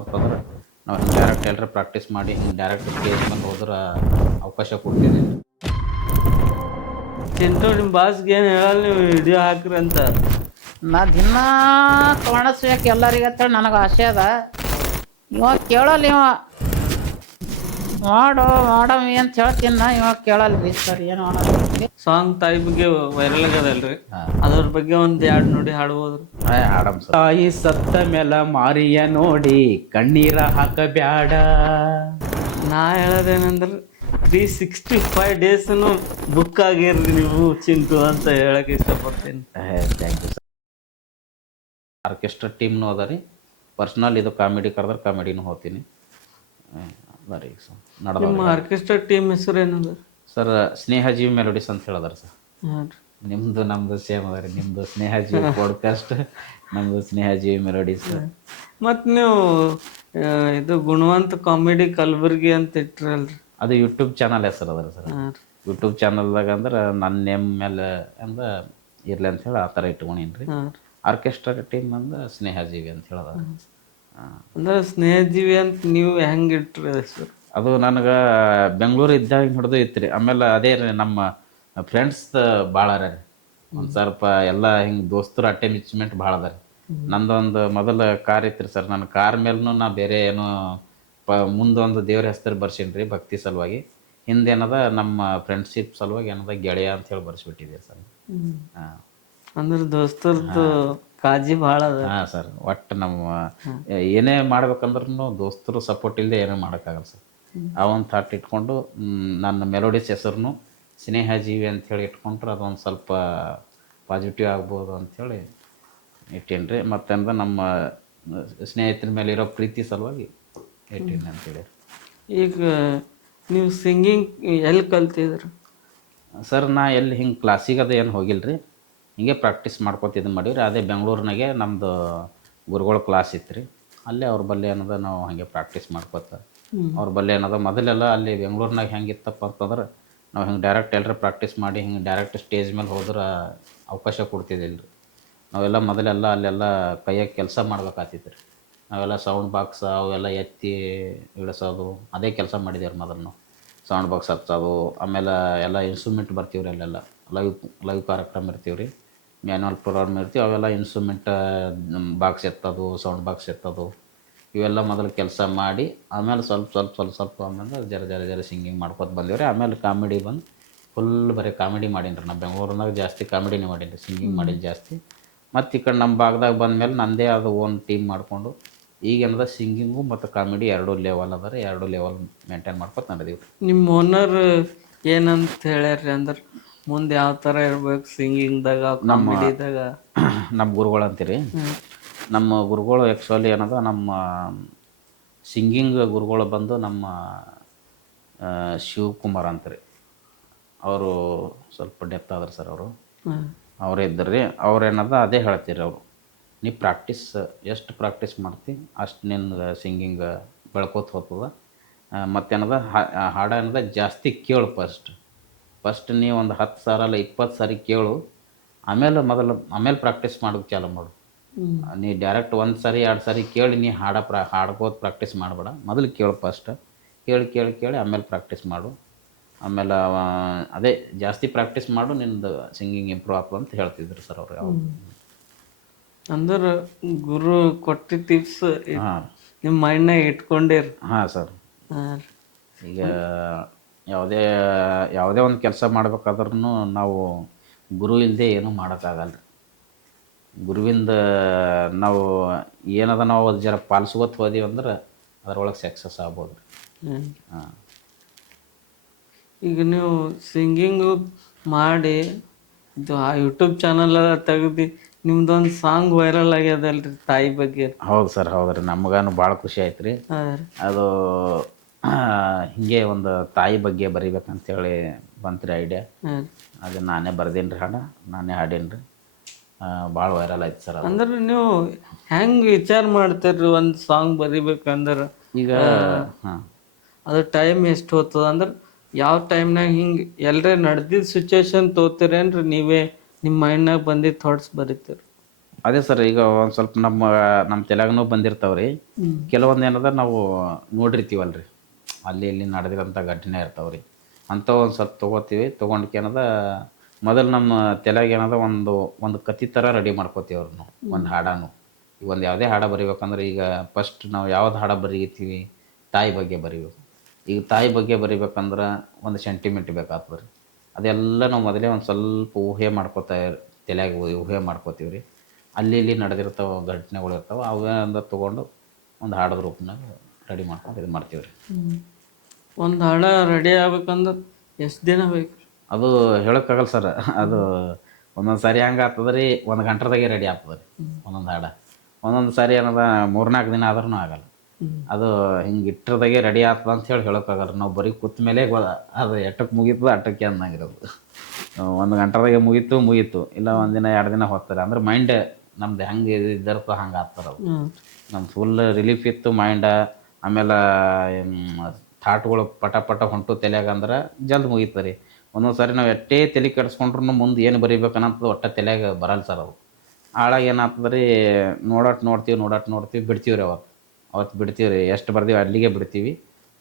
ಅಂತಂದ್ರೆ ನಾವು ಹಿಂಗೆ ಡೈರೆಕ್ಟ್ ಎಲ್ಲರೂ ಪ್ರಾಕ್ಟೀಸ್ ಮಾಡಿ ಹಿಂಗೆ ಡೈರೆಕ್ಟ್ ಸ್ಟೇಜ್ ಮೇಲೆ ಹೋದ್ರೆ ಅವಕಾಶ ಕೊಡ್ತೀನಿ. ಚಿಂಟು ನಿಮ್ಮ ಬಾಸ್ಗೆ ಏನು ಹೇಳಲ್ಲ ನೀವು ವಿಡಿಯೋ ಹಾಕ್ರಿ ಅಂತ. ನಾ ದಿನ ಕಾಣಿಸ್ಬೇಕು ಎಲ್ಲರಿಗೆ ಅಂತೇಳಿ ನನಗೆ ಆಸೆ ಅದ. ಇವಾಗ ಕೇಳಲ್ಲ ಇವ ಮಾಡಮ್ಮಿ ಅಂತ ಹೇಳ್ತೀನಿ ನಾ, ಇವಾಗ ಕೇಳಲ್ಲ ರೀ ಸರ್. ಏನು ಮಾಡೋದು? ಸಾಂಗ್ ತಾಯಿ ಬಗ್ಗೆ ವೈರಲ್ ಆಗದಲ್ರಿ, ಅದ್ರ ಬಗ್ಗೆ ಒಂದು ಎರಡು ನುಡಿ ಹಾಡ್ಬೋದ್ರಿ. Adam sir. ತಾಯಿ ಸತ್ತ ಮೇಲೆ ಮಾರಿಯ ನೋಡಿ ಕಣ್ಣೀರ ಹಾಕಬ್ಯಾಡ. ನಾ ಹೇಳೋದೇನಂದ್ರೆ 365 ಡೇಸನು ಬುಕ್ ಆಗಿರ್ರಿ ನೀವು ಚಿಂಟು ಅಂತ ಹೇಳಕ್ಕೆ ಇಷ್ಟಪಡ್ತೀನಿ. Thank you sir. ಆರ್ಕೆಸ್ಟ್ರಾ ಟೀಮ್ನೂ ಅದ ರೀ, ಪರ್ಸ್ನಲ್ ಇದು ಕಾಮಿಡಿ ಕರೆದ್ರೆ ಕಾಮಿಡಿನೂ ಹೋಗ್ತೀನಿ. ಬರೀ ಸರ್ ನಿಮ್ಮ ನಡೆದ ಆರ್ಕೆಸ್ಟ್ರಾ ಟೀಮ್ ಹೆಸರು ಏನದ ಸರ್? ಸ್ನೇಹಜೀವಿ ಮೆಲೋಡಿಸ್ ಅಂತ ಹೇಳಿದಾರೆ ಸರ್. ಹಾಂ ರೀ. ನಿಮ್ಮದು ನಮ್ಮದು ಸೇಮ್ ಅದ ರೀ. ನಿಮ್ಮದು ಸ್ನೇಹಜೀವಿ ಪಾಡ್ಕಾಸ್ಟ್, ನಮ್ಮದು ಸ್ನೇಹಜೀವಿ ಮೆಲೋಡಿಸ್. ಮತ್ತು ನೀವು ಇದು ಗುಣವಂತ ಕಾಮಿಡಿ ಕಲಬುರ್ಗಿ ಅಂತ ಇಟ್ರಲ್ರಿ, ಅದು ಯೂಟ್ಯೂಬ್ ಚಾನಲ್ ಹೆಸರು ಅದ ರೀ ಸರ್. ಹಾಂ ರೀ. ಯೂಟ್ಯೂಬ್ ಚಾನಲ್ದಾಗ ಅಂದ್ರೆ ನನ್ನ ನೇಮ್ ಮೇಲೆ ಅಂದ್ರೆ ಇರಲಿ ಅಂತ ಹೇಳಿ ಆ ಥರ ಇಟ್ಕೊಂಡೀನಿ ರೀ. ಹಾಂ ರೀ. ಆರ್ಕೆಸ್ಟ್ರಾ ಟೀಮ್ ಅಂದ್ರೆ ಸ್ನೇಹಜೀವಿ ಅಂತ ಹೇಳೋದ. ಅಂದ್ರೆ ಸ್ನೇಹಜೀವಿ ಅಂತ ನೀವು ಹೆಂಗೆ ಇಟ್ರಿ ಸರ್? ಅದು ನನಗೆ ಬೆಂಗಳೂರು ಇದ್ದಾಗ ಹಿಡಿದು ಇತ್ತು ರೀ. ಆಮೇಲೆ ಅದೇ ರೀ ನಮ್ಮ ಫ್ರೆಂಡ್ಸ್ ಭಾಳ ಅದ ರೀ. ಒಂದು ಸ್ವಲ್ಪ ಎಲ್ಲ ಹಿಂಗೆ ದೋಸ್ತರು ಅಟ್ಯಾಚ್ಮೆಂಟ್ ಭಾಳ ಅದ ರೀ. ನಂದೊಂದು ಮೊದಲ ಕಾರ್ ಇತ್ತು ರೀ ಸರ್. ನನ್ನ ಕಾರ್ ಮೇಲೂ ನಾ ಬೇರೆ ಏನೋ ಮುಂದೊಂದು ದೇವ್ರ ಹೆಸರು ಬರ್ಸೀನಿ ರೀ ಭಕ್ತಿ ಸಲುವಾಗಿ. ಹಿಂದೇನದ ನಮ್ಮ ಫ್ರೆಂಡ್ಶಿಪ್ ಸಲುವಾಗಿ ಏನದ ಗೆಳೆಯ ಅಂತ ಹೇಳಿ ಬರ್ಸಿಬಿಟ್ಟಿದೆ ಸರ್. ಹಾಂ, ಅಂದ್ರೆ ದೋಸ್ತರದ್ದು ಕಾಳಜಿ ಭಾಳ ಅದ. ಹಾಂ ಸರ್. ಒಟ್ಟು ನಮ್ಮ ಏನೇ ಮಾಡ್ಬೇಕಂದ್ರೂ ದೋಸ್ತರು ಸಪೋರ್ಟ್ ಇಲ್ಲದೆ ಏನೂ ಮಾಡೋಕ್ಕಾಗಲ್ಲ ಸರ್. ಆ ಒಂದು ಥಾಟ್ ಇಟ್ಕೊಂಡು ನನ್ನ ಮೆಲೋಡಿಸ್ ಹೆಸರು ಸ್ನೇಹಜೀವಿ ಅಂಥೇಳಿ ಇಟ್ಕೊಂಡ್ರೆ ಅದೊಂದು ಸ್ವಲ್ಪ ಪಾಸಿಟಿವ್ ಆಗ್ಬೋದು ಅಂಥೇಳಿ ಇಟ್ಟೀನಿ ರೀ. ಮತ್ತಂದ್ರೆ ನಮ್ಮ ಸ್ನೇಹಿತರ ಮೇಲೆ ಇರೋ ಪ್ರೀತಿ ಸಲುವಾಗಿ ಇಟ್ಟೀನಿ ಅಂತೇಳಿ. ಈಗ ನೀವು ಸಿಂಗಿಂಗ್ ಎಲ್ಲಿ ಕಲ್ತಿದ್ರಿ ಸರ್? ನಾ ಎಲ್ಲಿ ಹಿಂಗೆ ಕ್ಲಾಸಿಗೆ ಅದು ಏನು ಹೋಗಿಲ್ಲ ರೀ. ಹಿಂಗೆ ಪ್ರಾಕ್ಟೀಸ್ ಮಾಡ್ಕೊತ ಇದನ್ನು ಮಾಡೀವಿ ರೀ. ಅದೇ ಬೆಂಗಳೂರಿನಾಗೆ ನಮ್ಮದು ಗುರುಗಳ ಕ್ಲಾಸ್ ಇತ್ತು ರೀ. ಅಲ್ಲೇ ಅವ್ರ ಬಲ್ಲಿ ಏನದ ನಾವು ಹಾಗೆ ಪ್ರಾಕ್ಟೀಸ್ ಮಾಡ್ಕೋತ ಅವ್ರ ಬಲ್ಲಿ ಏನದ ಮೊದಲೆಲ್ಲ ಅಲ್ಲಿ ಬೆಂಗಳೂರಿನಾಗ ಹೆಂಗಿತ್ತಪ್ಪ ಅಂತಂದ್ರೆ ನಾವು ಹಿಂಗೆ ಡೈರೆಕ್ಟ್ ಎಲ್ಲರೂ ಪ್ರಾಕ್ಟೀಸ್ ಮಾಡಿ ಹಿಂಗೆ ಡೈರೆಕ್ಟ್ ಸ್ಟೇಜ್ ಮೇಲೆ ಹೋದ್ರೆ ಅವಕಾಶ ಕೊಡ್ತಿದ್ದಿಲ್ಲ ರೀ. ನಾವೆಲ್ಲ ಮೊದಲೆಲ್ಲ ಅಲ್ಲೆಲ್ಲ ಕೈಯಾಗ ಕೆಲಸ ಮಾಡ್ಬೇಕಾಗ್ತಿತ್ತು ರೀ. ನಾವೆಲ್ಲ ಸೌಂಡ್ ಬಾಕ್ಸ್ ಅವೆಲ್ಲ ಎತ್ತಿ ಇಳಿಸೋದು ಅದೇ ಕೆಲಸ ಮಾಡಿದೇವ್ರಿ ಮೊದಲು ನಾವು. ಸೌಂಡ್ ಬಾಕ್ಸ್ ಹಚ್ಚೋದು, ಆಮೇಲೆ ಎಲ್ಲ ಇನ್ಸ್ಟ್ರೂಮೆಂಟ್ ಬರ್ತೀವಿ ರೀ. ಅಲ್ಲೆಲ್ಲ ಲೈವ್ ಕಾರ್ಯಕ್ರಮ ಇರ್ತೀವಿ ರೀ, ಮ್ಯಾನ್ಯಲ್ ಪ್ರೋಗ್ರಾಮ್ ಇರ್ತೀವಿ. ಅವೆಲ್ಲ ಇನ್ಸ್ಟ್ರೂಮೆಂಟ್ ಬಾಕ್ಸ್ ಎತ್ತೋದು, ಸೌಂಡ್ ಬಾಕ್ಸ್ ಎತ್ತೋದು, ಇವೆಲ್ಲ ಮೊದಲು ಕೆಲಸ ಮಾಡಿ ಆಮೇಲೆ ಸ್ವಲ್ಪ ಆಮೇಲೆ ಜರ ಸಿಂಗಿಂಗ್ ಮಾಡ್ಕೊತ ಬಂದೀವಿ ರೀ. ಆಮೇಲೆ ಕಾಮಿಡಿ ಬಂದು ಫುಲ್ ಬರೀ ಕಾಮಿಡಿ ಮಾಡೀನಿ ರೀ. ನಾನು ಬೆಂಗಳೂರಿನಾಗ ಜಾಸ್ತಿ ಕಾಮಿಡಿನೇ ಮಾಡೀನಿ ರೀ, ಸಿಂಗಿಂಗ್ ಮಾಡಿದ್ದು ಜಾಸ್ತಿ. ಮತ್ತು ಈ ಕಡೆ ನಮ್ಮ ಭಾಗದಾಗ ಬಂದಮೇಲೆ ನನ್ನದೇ ಆದ ಓನ್ ಟೀಮ್ ಮಾಡಿಕೊಂಡು ಈಗೇನದ ಸಿಂಗಿಂಗು ಮತ್ತು ಕಾಮಿಡಿ ಎರಡೂ ಲೆವೆಲ್ ಅದ ರೀ. ಎರಡೂ ಲೆವೆಲ್ ಮೇಂಟೈನ್ ಮಾಡ್ಕೊತ ನಡೆದೀವಿ ರೀ. ನಿಮ್ಮ ಓನರ್ ಏನಂತ ಹೇಳ್ಯಾರ್ರಿ? ಅಂದ್ರೆ ಮುಂದೆ ಯಾವ ಥರ ಇರ್ಬೇಕು ಸಿಂಗಿಂಗ್ದಾಗ, ಕಾಮಿಡಿದಾಗ? ನಮ್ಮ ಗುರುಗಳು ಅಂತೀರಿ. ನಮ್ಮ ಗುರುಗಳು ಆ್ಯಕ್ಚುಲಿ ಏನದ ನಮ್ಮ ಸಿಂಗಿಂಗ್ ಗುರುಗಳು ಬಂದು ನಮ್ಮ ಶಿವಕುಮಾರ್ ಅಂತೀರಿ. ಅವರು ಸ್ವಲ್ಪ ಡೆಪ್ತ್ ಆದ್ರೆ ಸರ್. ಅವರೇ ಇದ್ದರು ರೀ. ಅವ್ರೇನದ ಅದೇ ಹೇಳ್ತೀರಿ ಅವರು, ನೀ ಪ್ರಾಕ್ಟೀಸ್ ಎಷ್ಟು ಪ್ರಾಕ್ಟೀಸ್ ಮಾಡ್ತಿ ಅಷ್ಟು ನಿನ್ಗೆ ಸಿಂಗಿಂಗ್ ಬೆಳ್ಕೋತ ಹೋಗ್ತದ. ಮತ್ತೇನದ ಹಾಡ ಏನದ ಜಾಸ್ತಿ ಕೇಳು. ಫಸ್ಟ್ ನೀ ಒಂದು 10 ಸಾರಿ ಅಲ್ಲ 20 ಸಾರಿ ಕೇಳು. ಆಮೇಲೆ ಪ್ರಾಕ್ಟೀಸ್ ಮಾಡೋಕ್ಕೆ ಚಾಲು ಮಾಡು. ನೀ ಡೈರೆಕ್ಟ್ 1 ಸಾರಿ 2 ಸಾರಿ ಕೇಳಿ ನೀ ಹಾಡ್ಕೋತ ಪ್ರಾಕ್ಟೀಸ್ ಮಾಡಬೇಡ. ಮೊದಲು ಕೇಳು. ಫಸ್ಟ್ ಕೇಳಿ ಆಮೇಲೆ ಪ್ರಾಕ್ಟೀಸ್ ಮಾಡು. ಆಮೇಲೆ ಅದೇ ಜಾಸ್ತಿ ಪ್ರಾಕ್ಟೀಸ್ ಮಾಡು, ನಿಂದು ಸಿಂಗಿಂಗ್ ಇಂಪ್ರೂವ್ ಆಗ್ತದೆ ಅಂತ ಹೇಳ್ತಿದ್ರು ಸರ್ ಅವ್ರು. ಯಾವಾಗ ಅಂದ್ರೆ ಗುರು ಕೊಟ್ಟಿ ಟಿಪ್ಸ್ ನಿಮ್ಮ ಮೈಂಡ್ನಾಗ ಇಟ್ಕೊಂಡಿರಿ? ಹಾಂ ಸರ್. ಹಾಂ. ಈಗ ಯಾವುದೇ ಒಂದು ಕೆಲಸ ಮಾಡ್ಬೇಕಾದ್ರೂ ನಾವು ಗುರು ಇಲ್ಲದೆ ಏನೂ ಮಾಡೋಕ್ಕಾಗಲ್ಲ ರೀ. ಗುರುವಿಂದ ನಾವು ಏನದ ನಾವು ಅದು ಜರ ಪಾಲಿಸ್ಕೊತ ಹೋದೀವಿ ಅಂದ್ರೆ ಅದರೊಳಗೆ ಸಕ್ಸಸ್ ಆಗ್ಬೋದು ರೀ. ಹಾಂ. ಈಗ ನೀವು ಸಿಂಗಿಂಗು ಮಾಡಿ ಇದು ಆ ಯೂಟ್ಯೂಬ್ ಚಾನಲ್ ತೆಗ್ದು ನಿಮ್ದೊಂದು ಸಾಂಗ್ ವೈರಲ್ ಆಗ್ಯದಲ್ರಿ ತಾಯಿ ಬಗ್ಗೆ? ಹೌದು ಸರ್, ಹೌದು ರೀ. ನಮಗೂ ಭಾಳ ಖುಷಿ ಆಯ್ತು ರೀ. ಅದು ಹಿಂಗೆ ಒಂದು ತಾಯಿ ಬಗ್ಗೆ ಬರಿಬೇಕಂತೇಳಿ ಬಂತು ರೀ ಐಡಿಯಾ. ಅದು ನಾನೇ ಬರ್ದೀನಿ ರೀ, ಹಾಡ ನಾನೇ ಹಾಡೀನಿ ರೀ. ಭಾಳ ವೈರಲ್ ಆಯ್ತು ಸರ್. ಅಂದ್ರೆ ನೀವು ಹೆಂಗೆ ವಿಚಾರ ಮಾಡ್ತೀರಿ ಒಂದು ಸಾಂಗ್ ಬರಿಬೇಕಂದ್ರೆ? ಈಗ ಹಾಂ, ಅದು ಟೈಮ್ ಎಷ್ಟು ಹೋಗ್ತದ? ಅಂದ್ರೆ ಯಾವ ಟೈಮ್ನಾಗ ಹಿಂಗೆ ಎಲ್ಲರೇ ನಡೆದಿದ್ದ ಸಿಚುವೇಶನ್ ತೋತೀರೇನ್ರಿ ನೀವೇ ನಿಮ್ಮ ಮೈಂಡ್ನಾಗ ಬಂದಿದ್ದು ಥಾಟ್ಸ್ ಬರೀತೀರಿ? ಅದೇ ಸರ್ ಈಗ ಒಂದು ಸ್ವಲ್ಪ ನಮ್ಮ ತೆಲುಗುನೂ ಬಂದಿರ್ತಾವ್ರಿ. ಕೆಲವೊಂದು ಏನದ ನಾವು ನೋಡಿರ್ತೀವಲ್ರಿ, ಅಲ್ಲಿ ಇಲ್ಲಿ ನಡೆದಿರೋಂಥ ಘಟನೆ ಇರ್ತಾವ್ರಿ. ಅಂಥವು ಒಂದು ಸ್ವಲ್ಪ ತೊಗೋತೀವಿ. ತೊಗೊಂಡ್ಕೇನದ ಮೊದಲು ನಮ್ಮ ತೆಲುಗು ಏನದ ಒಂದು ಕತೆ ಥರ ರೆಡಿ ಮಾಡ್ಕೋತೀವಿ ಅವ್ರನ್ನು, ಒಂದು ಹಾಡಾನು. ಈಗ ಒಂದು ಯಾವುದೇ ಹಾಡ ಬರಿಬೇಕಂದ್ರೆ ಈಗ ಫಸ್ಟ್ ನಾವು ಯಾವ್ದು ಹಾಡ ಬರೀತೀವಿ, ತಾಯಿ ಬಗ್ಗೆ ಬರಿಬೇಕು. ಈಗ ತಾಯಿ ಬಗ್ಗೆ ಬರಿಬೇಕಂದ್ರೆ ಒಂದು ಸೆಂಟಿಮೆಂಟ್ ಬೇಕಾಗ್ತದೆ ರೀ. ಅದೆಲ್ಲ ನಾವು ಮೊದಲೇ ಒಂದು ಸ್ವಲ್ಪ ಊಹೆ ತಲೆಯಾಗ ಊಹೆ ಮಾಡ್ಕೋತೀವಿ ರೀ. ಅಲ್ಲಿ ಇಲ್ಲಿ ನಡೆದಿರ್ತಾವೆ ಘಟನೆಗಳು ಇರ್ತಾವೆ, ಅವೆಲ್ಲ ತೊಗೊಂಡು ಒಂದು ಹಾಡೋದ ರೂಪನಾಗ ರೆಡಿ ಮಾಡ್ಕೊಂಡು ಇದು ಮಾಡ್ತೀವಿ ರೀ. ಒಂದು ಹಾಡ ರೆಡಿ ಆಗ್ಬೇಕಂದ್ರೆ ಎಷ್ಟು ದಿನ ಬೇಕು? ಅದು ಹೇಳೋಕ್ಕಾಗಲ್ಲ ಸರ್. ಅದು ಒಂದೊಂದು ಸಾರಿ ಹಂಗೆ ಆಗ್ತದೆ ರೀ, 1 ಗಂಟೆದಾಗೆ ರೆಡಿ ಆಗ್ತದೆ ರೀ ಒಂದೊಂದು ಹಾಡ. ಒಂದೊಂದು ಸಾರಿ ಏನದ 3-4 ದಿನ ಆದ್ರೂ ಆಗಲ್ಲ. ಅದು ಹಿಂಗೆ ಇಟ್ಟರದಾಗೆ ರೆಡಿ ಆಗ್ತದೆ ಅಂತ ಹೇಳೋಕ್ಕಾಗಲ್ಲ. ನಾವು ಬರೀ ಕೂತ ಮೇಲೆ ಅದು ಎಟ್ಟಕ್ಕೆ ಮುಗೀತದೆ ಅಟ್ಟಕ್ಕೆ ಅನ್ನಂಗಿರೋದು. 1 ಗಂಟೆದಾಗೆ ಮುಗೀತು, ಇಲ್ಲ 1 ದಿನ 2 ದಿನ ಹೋಗ್ತಾರೆ. ಅಂದ್ರೆ ಮೈಂಡ್ ನಮ್ದು ಹೆಂಗೆ ಇದ್ದಿರ್ತೋ ಹಂಗೆ ಆಗ್ತಾರೆ ಅದು. ನಮ್ಮ ಫುಲ್ ರಿಲೀಫ್ ಇತ್ತು ಮೈಂಡ. ಆಮೇಲೆ ಥಾಟ್ಗಳು ಪಟ ಹೊಂಟು ತಲೆಯಾಗ ಅಂದ್ರೆ ಜಲ್ದಿ ಮುಗೀತದೆ ರೀ. ಒಂದೊಂದು ಸಾರಿ ನಾವು ಎಷ್ಟೇ ತಲೆ ಕೆಡಿಸ್ಕೊಂಡ್ರು ಮುಂದೆ ಏನು ಬರೀಬೇಕನ್ನಂಥದ್ದು ಒಟ್ಟ ತಲೆಯಾಗ ಬರಲ್ಲ ಸರ್ ಅದು. ಆಳಾಗ ಏನಾಗ್ತದೆ ರೀ, ನೋಡ್ತೀವಿ ಬಿಡ್ತೀವಿ ರೀ. ಅವತ್ತು ಬಿಡ್ತೀವಿ ರೀ. ಎಷ್ಟು ಬರ್ತೀವಿ ಅಲ್ಲಿಗೆ ಬಿಡ್ತೀವಿ.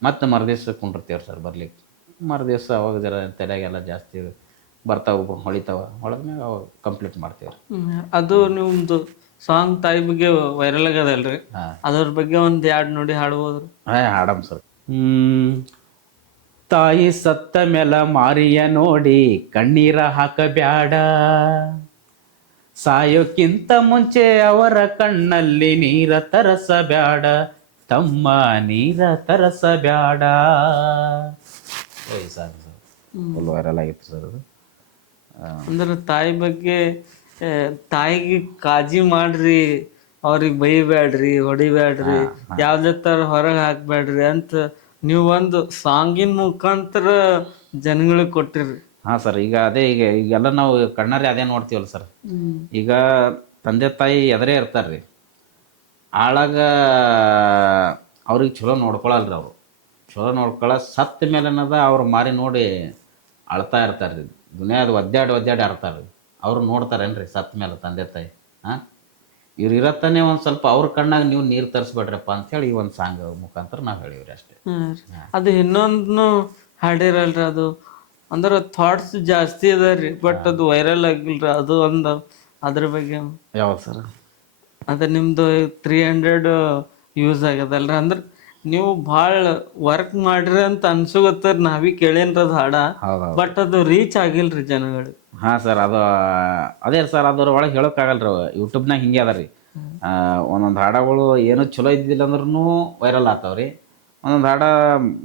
ಮತ್ತು ಮರುದಿವ್ಸ ಕುಂಡಿರ್ತೀವಿ ಸರ್ ಬರ್ಲಿಕ್ಕೆ. ಮರುದಿವ್ಸ ಅವಾಗ ಜರ ತಲೆಯಾಗೆಲ್ಲ ಜಾಸ್ತಿ ಬರ್ತಾವೆ, ಹೊಳದ್ಮ್ಯಾಗ ಅವಾಗ ಕಂಪ್ಲೀಟ್ ಮಾಡ್ತೀವಿ ರೀ. ಅದು ನಿಮ್ದು ಸಾಂಗ್ ತಾಯಿ ಬಗ್ಗೆ ವೈರಲ್ ಆಗ್ಯದಲ್ರಿ, ಅದ್ರ ಬಗ್ಗೆ ಒಂದು 2 ನುಡಿ ಹಾಡ್ಬೋದ್ರಿ? ಹಾಡಮ್ ಸರ್. ತಾಯಿ ಸತ್ತ ಮೇಲ ಮಾರಿಯ ನೋಡಿ ಕಣ್ಣೀರ ಹಾಕಬ್ಯಾಡ, ಸಾಯೋಕ್ಕಿಂತ ಮುಂಚೆ ಅವರ ಕಣ್ಣಲ್ಲಿ ನೀರ ತರಸಬ್ಯಾಡ, ತಮ್ಮ ನೀರ ತರಸಬ್ಯಾಡ. ಸಾಕು ಸರ್, ಫುಲ್ ವೈರಲ್ ಆಗಿತ್ತು ಸರ್ ಅದು. ಅಂದ್ರೆ ತಾಯಿ ಬಗ್ಗೆ, ತಾಯಿಗೆ ಕಾಳಜಿ ಮಾಡ್ರಿ, ಅವ್ರಿಗೆ ಬೈಬೇಡ್ರಿ, ಹೊಡಿಬೇಡ್ರಿ, ಯಾವ್ದೇ ಥರ ಹೊರಗೆ ಹಾಕ್ಬೇಡ್ರಿ ಅಂತ ನೀವು ಒಂದು ಸಾಂಗಿನ ಮುಖಾಂತರ ಜನಗಳಿಗೆ ಕೊಟ್ಟಿರಿ. ಹಾಂ ಸರ್. ಈಗೆಲ್ಲ ನಾವು ಕಣ್ಣಾರೆ ಅದೇ ನೋಡ್ತೀವಲ್ಲ ಸರ್. ಈಗ ತಂದೆ ತಾಯಿ ಎದುರೇ ಇರ್ತಾರೆ ರೀ, ಆಳಾಗ ಅವ್ರಿಗೆ ಚಲೋ ನೋಡ್ಕೊಳಲ್ರಿ. ಅವರು ಚಲೋ ಸತ್ತ ಮೇಲೆ ಅನ್ನೋದ ಅವ್ರು ಮಾರಿ ನೋಡಿ ಅಳ್ತಾ ಇರ್ತಾರೆ ರೀ. ದುನಿಯಾದ ಒದ್ದಾಡಿ ಆಡ್ತಾರೆ ರೀ. ಅವ್ರು ನೋಡ್ತಾರೇನ್ರಿ ಸತ್ತ ಮೇಲೆ ತಂದೆ ತಾಯಿ? ಹಾಂ, ಇವ್ರು ಇರತ್ತಾನೆ ಒಂದು ಸ್ವಲ್ಪ ಅವ್ರ ಕಣ್ಣಾಗ ನೀವು ನೀರು ತರಿಸ್ಬೇಡ್ರಪ್ಪ ಅಂಥೇಳಿ ಈ ಒಂದು ಸಾಂಗ್ ಮುಖಾಂತರ ನಾವು ಹೇಳಿವ್ರಿ ಅಷ್ಟೇ. ಅದು ಇನ್ನೊಂದು ಹಾಡಿರಲ್ರಿ, ಅದು ಅಂದ್ರೆ ಥಾಟ್ಸ್ ಜಾಸ್ತಿ ಅದ ರೀ, ಬಟ್ ಅದು ವೈರಲ್ ಆಗಿಲ್ರಿ. ಅದು ಒಂದು ಅದ್ರ ಬಗ್ಗೆ ಯಾವಾಗ ಸರ್? ಅದು ನಿಮ್ಮದು 300 ಯೂಸ್ ಆಗ್ಯದಲ್ರಿ. ಅಂದ್ರೆ ನೀವು ಭಾಳ ವರ್ಕ್ ಮಾಡ್ರಿ ಅಂತ ಅನ್ಸುಗತ್ತರಿ. ನಾವೀ ಕೇಳೇನ್ರಿ ಅದು ಹಾಡ, ಬಟ್ ಅದು ರೀಚ್ ಆಗಿಲ್ರಿ ಜನಗಳಿಗೆ. ಹಾಂ ಸರ್. ಅದೇ ಸರ್, ಅದ್ರ ಒಳಗೆ ಹೇಳೋಕ್ಕಾಗಲ್ರಿ. ಯೂಟ್ಯೂಬ್ನಾಗ ಹಿಂಗೆ ಅದ ರೀ. ಒಂದೊಂದು ಹಾಡಗಳು ಏನೂ ಚಲೋ ಇದ್ದಿಲ್ಲ ಅಂದ್ರೂ ವೈರಲ್ ಆಗ್ತಾವ್ರಿ. ಒಂದೊಂದು ಹಾಡ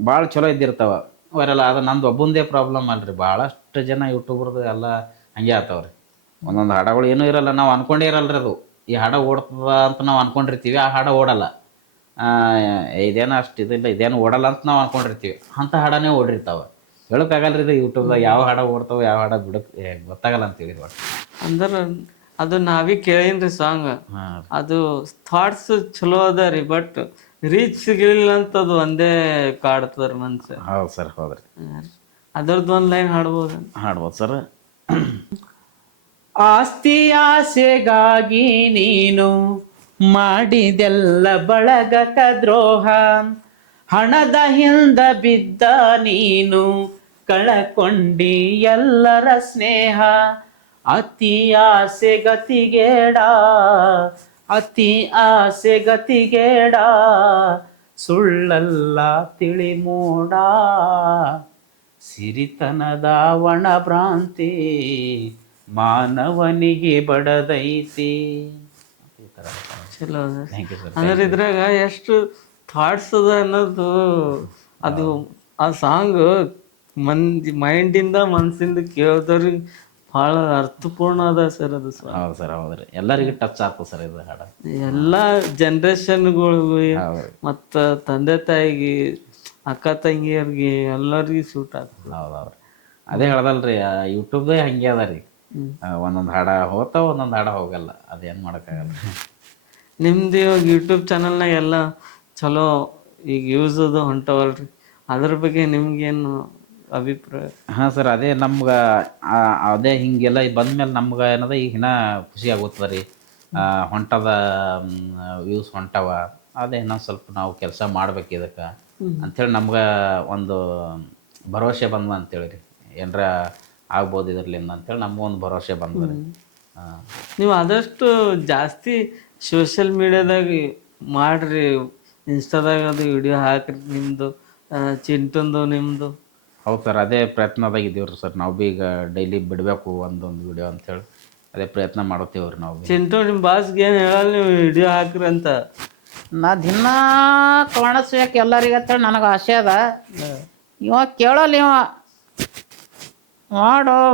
ಭಾಳ ಚಲೋ ಇದ್ದಿರ್ತಾವೆ, ವೈರಲ್ ಆದ. ನಂದು ಒಬ್ಬಂದೇ ಪ್ರಾಬ್ಲಮ್ ಅಲ್ರಿ, ಭಾಳಷ್ಟು ಜನ ಯೂಟ್ಯೂಬರ್ದು ಎಲ್ಲ ಹಂಗೆ ಆಗ್ತಾವ್ರಿ. ಒಂದೊಂದು ಹಾಡಗಳು ಏನೂ ಇರಲ್ಲ, ನಾವು ಅನ್ಕೊಂಡೇ ಇರಲ್ರಿ ಅದು ಈ ಹಾಡ ಓಡ್ತದ ಅಂತ ನಾವು ಅನ್ಕೊಂಡಿರ್ತೀವಿ. ಆ ಹಾಡ ಓಡಲ್ಲ. ಇದೇನೋ ಅಷ್ಟು ಇದಿಲ್ಲ, ಇದೇನು ಓಡಲ್ಲ ಅಂತ ನಾವು ಅನ್ಕೊಂಡಿರ್ತೀವಿ. ಅಂಥ ಹಾಡನೇ ಓಡಿರ್ತಾವೆ. ಹೇಳೋಕ್ಕಾಗಲ್ರಿ ಇದು ಯೂಟ್ಯೂಬ್ದಾಗ ಯಾವ ಹಾಡ ಓಡ್ತಾವೆ, ಯಾವ ಹಾಡ ಗೊತ್ತಾಗಲ್ಲ ಅಂತೇಳಿ. ಅಂದ್ರೆ ಅದು ನಾವೀ ಕೇಳೇನ್ರಿ ಸಾಂಗ್. ಅದು ಥಾಟ್ಸ್ ಚಲೋ ಅದ ರೀ, ಬಟ್ ರೀಚ್ ಸಿಗಲಿಲ್ಲ ಅಂತ ಅದು ಒಂದೇ ಕಾಡ್ತದ್ರಿ ಮನ್ಸು. ಹೌದು ಸರ್, ಹೌದ್ರಿ. ಅದ್ರದ್ದು ಒಂದು ಲೈನ್ ಹಾಡ್ಬೋದು ಸರ್. ಆಸ್ತಿ ಆಸೆಗಾಗಿ ನೀನು ಮಾಡಿದೆಲ್ಲ ಬಳಗಕ ದ್ರೋಹ, ಹಣದ ಹಿಂದ ಬಿದ್ದ ನೀನು ಕಳಕೊಂಡಿ ಎಲ್ಲರ ಸ್ನೇಹ, ಅತಿ ಆಸೆ ಗತಿಗೇಡ, ಅತಿ ಆಸೆ ಗತಿಗೇಡ, ಸುಳ್ಳಲ್ಲ ತಿಳಿಮೋಡ, ಸಿರಿತನದ ಒಣ ಭ್ರಾಂತಿ ಮಾನವನಿಗೆ ಬಡದೈತಿ. ಚಲೋ ಅದ. ಅಂದ್ರೆ ಇದ್ರಾಗ ಎಷ್ಟು ಥಾಟ್ಸ್ ಅದ ಅನ್ನೋದು, ಅದು ಆ ಸಾಂಗ್ ಮೈಂಡಿಂದ ಮನಸ್ಸಿಂದ ಕೇಳೋದ್ರಿಗೆ ಭಾಳ ಅರ್ಥಪೂರ್ಣ ಅದ ಸರ್ ಅದು. ಹೌದು ಸರ್, ಹೌದ್ರಿ. ಎಲ್ಲರಿಗೂ ಟಚ್ ಆಗ್ತದೆ ಸರ್ ಇದು ಹಾಡು. ಎಲ್ಲ ಜನ್ರೇಷನ್ಗಳಿಗೆ ಮತ್ತು ತಂದೆ ತಾಯಿಗೆ, ಅಕ್ಕ ತಂಗಿಯರಿಗೆ ಎಲ್ಲರಿಗೂ ಸೂಟ್ ಆಗ್ತದೆ. ಹೌದೌದ್ರಿ. ಅದೇ ಹೇಳ್ದಲ್ರಿ, ಯೂಟ್ಯೂಬ್ದೇ ಹಂಗೆ ಅದ ರೀ. ಒಂದೊಂದು ಹಾಡ ಹೋಗ್ತಾವ, ಒಂದೊಂದು ಹಾಡ ಹೋಗಲ್ಲ. ಅದೇನು ಮಾಡೋಕ್ಕಾಗಲ್ಲ. ನಿಮ್ದು ಇವಾಗ ಯೂಟ್ಯೂಬ್ ಚಾನಲ್ನಾಗ ಎಲ್ಲ ಚಲೋ ಈಗ ಯೂಸ್ ಅದು ಹೊಂಟವಲ್ರಿ, ಅದ್ರ ಬಗ್ಗೆ ನಿಮ್ಗೇನು ಅಭಿಪ್ರಾಯ? ಹಾಂ ಸರ್, ಅದೇ ನಮ್ಗೆ ಅದೇ ಹಿಂಗೆಲ್ಲ ಬಂದ್ಮೇಲೆ ನಮ್ಗೆ ಏನದ ಈಗ ಇನ್ನೂ ಖುಷಿ ಆಗುತ್ತದೆ ರೀ. ಹೊಂಟದ ವ್ಯೂಸ್ ಹೊಂಟವ, ಅದೇ ಇನ್ನೊಂದು ಸ್ವಲ್ಪ ನಾವು ಕೆಲಸ ಮಾಡ್ಬೇಕು ಇದಕ್ಕೆ ಅಂಥೇಳಿ ನಮ್ಗೆ ಒಂದು ಭರವಸೆ ಬಂದ ಅಂತೇಳಿ ರೀ, ಏನರ ಆಗ್ಬೋದು ಇದರ್ಲಿಂದ ಅಂತೇಳಿ ನಮಗೊಂದು ಭರವಸೆ ಬಂದ ರೀ. ನೀವು ಆದಷ್ಟು ಜಾಸ್ತಿ ಸೋಷಿಯಲ್ ಮೀಡಿಯಾದಾಗ ಮಾಡ್ರಿ, ಇನ್ಸ್ಟಾದಾಗ ಅದು ವಿಡಿಯೋ ಹಾಕ್ರಿ ನಿಮ್ಮದು, ಚಿಂಟಂದು ನಿಮ್ಮದು. ಹೌದು ಸರ್, ಅದೇ ಪ್ರಯತ್ನದಾಗ ಇದೀವಿ ರೀ ಸರ್. ನಾವು ಭೀ ಈಗ ಡೈಲಿ ಬಿಡಬೇಕು ಒಂದೊಂದು ವಿಡಿಯೋ ಅಂಥೇಳಿ ಅದೇ ಪ್ರಯತ್ನ ಮಾಡುತ್ತೀವಿ ರೀ ನಾವು. ಚಿಂಟು ನಿಮ್ಮ ಬಾಸ್ಗೆ ಏನು ಹೇಳಲ್ಲ ನೀವು ವಿಡಿಯೋ ಹಾಕ್ರಿ ಅಂತ? ನಾ ದಿನ ಕಾಣಿಸ್ಬೇಕು ಎಲ್ಲರಿಗೆ ಅಂತೇಳಿ ನನಗೆ ಆಸೆ ಅದ. ಇವಾಗ ಕೇಳಲ್ಲ, ಇವ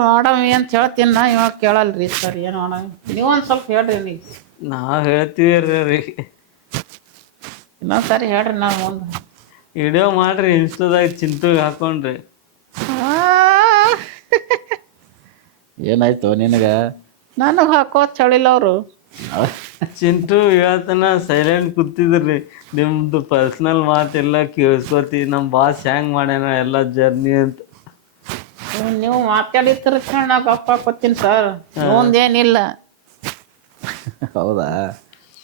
ಮಾಡಮಿ ಅಂತ ಹೇಳ್ತೀನಿ ನಾ, ಇವಾಗ ಕೇಳಲ್ರಿ ಸರ್. ಏನು ಮಾಡಮಿ ನೀವೊಂದು ಸ್ವಲ್ಪ ಹೇಳ್ರಿ. ನೀವು ನಾವು ಹೇಳ್ತೀವಿ ರೀ, ಇನ್ನೊಂದು ಸರಿ ಹೇಳ್ರಿ. ನಾನು ಮುಂದೆ ವಿಡಿಯೋ ಮಾಡ್ರಿ ಇನ್ಸ್ಟಾದಾಗ ಚಿಂಟುಗೆ ಹಾಕೊಂಡ್ರಿ. ಏನಾಯ್ತು ನಿನಗೆ? ನನಗೆ ಹಾಕೋದು ಚಳಿಲ್ಲ ಅವರು. ಚಿಂಟು ಹೇಳ್ತಾನ ಸೈಲೆಂಟ್ ಕೂತಿದ್ರಿ, ನಿಮ್ಮದು ಪರ್ಸ್ನಲ್ ಮಾತೆಲ್ಲ ಕೇಳಿಸ್ಕೊತಿ, ನಮ್ಮ ಬಾಸ್ ಹ್ಯಾಂಗ್ ಮಾಡ್ಯಾನ ಎಲ್ಲ ಜರ್ನಿ ಅಂತ. ನೀವು ಮಾತಾಡಿರ್ತೀರ ನಾ ಗಪ್ಪ ಹಾಕೋತೀನಿ ಸರ್, ಮುಂದೇನಿಲ್ಲ. ಹೌದಾ?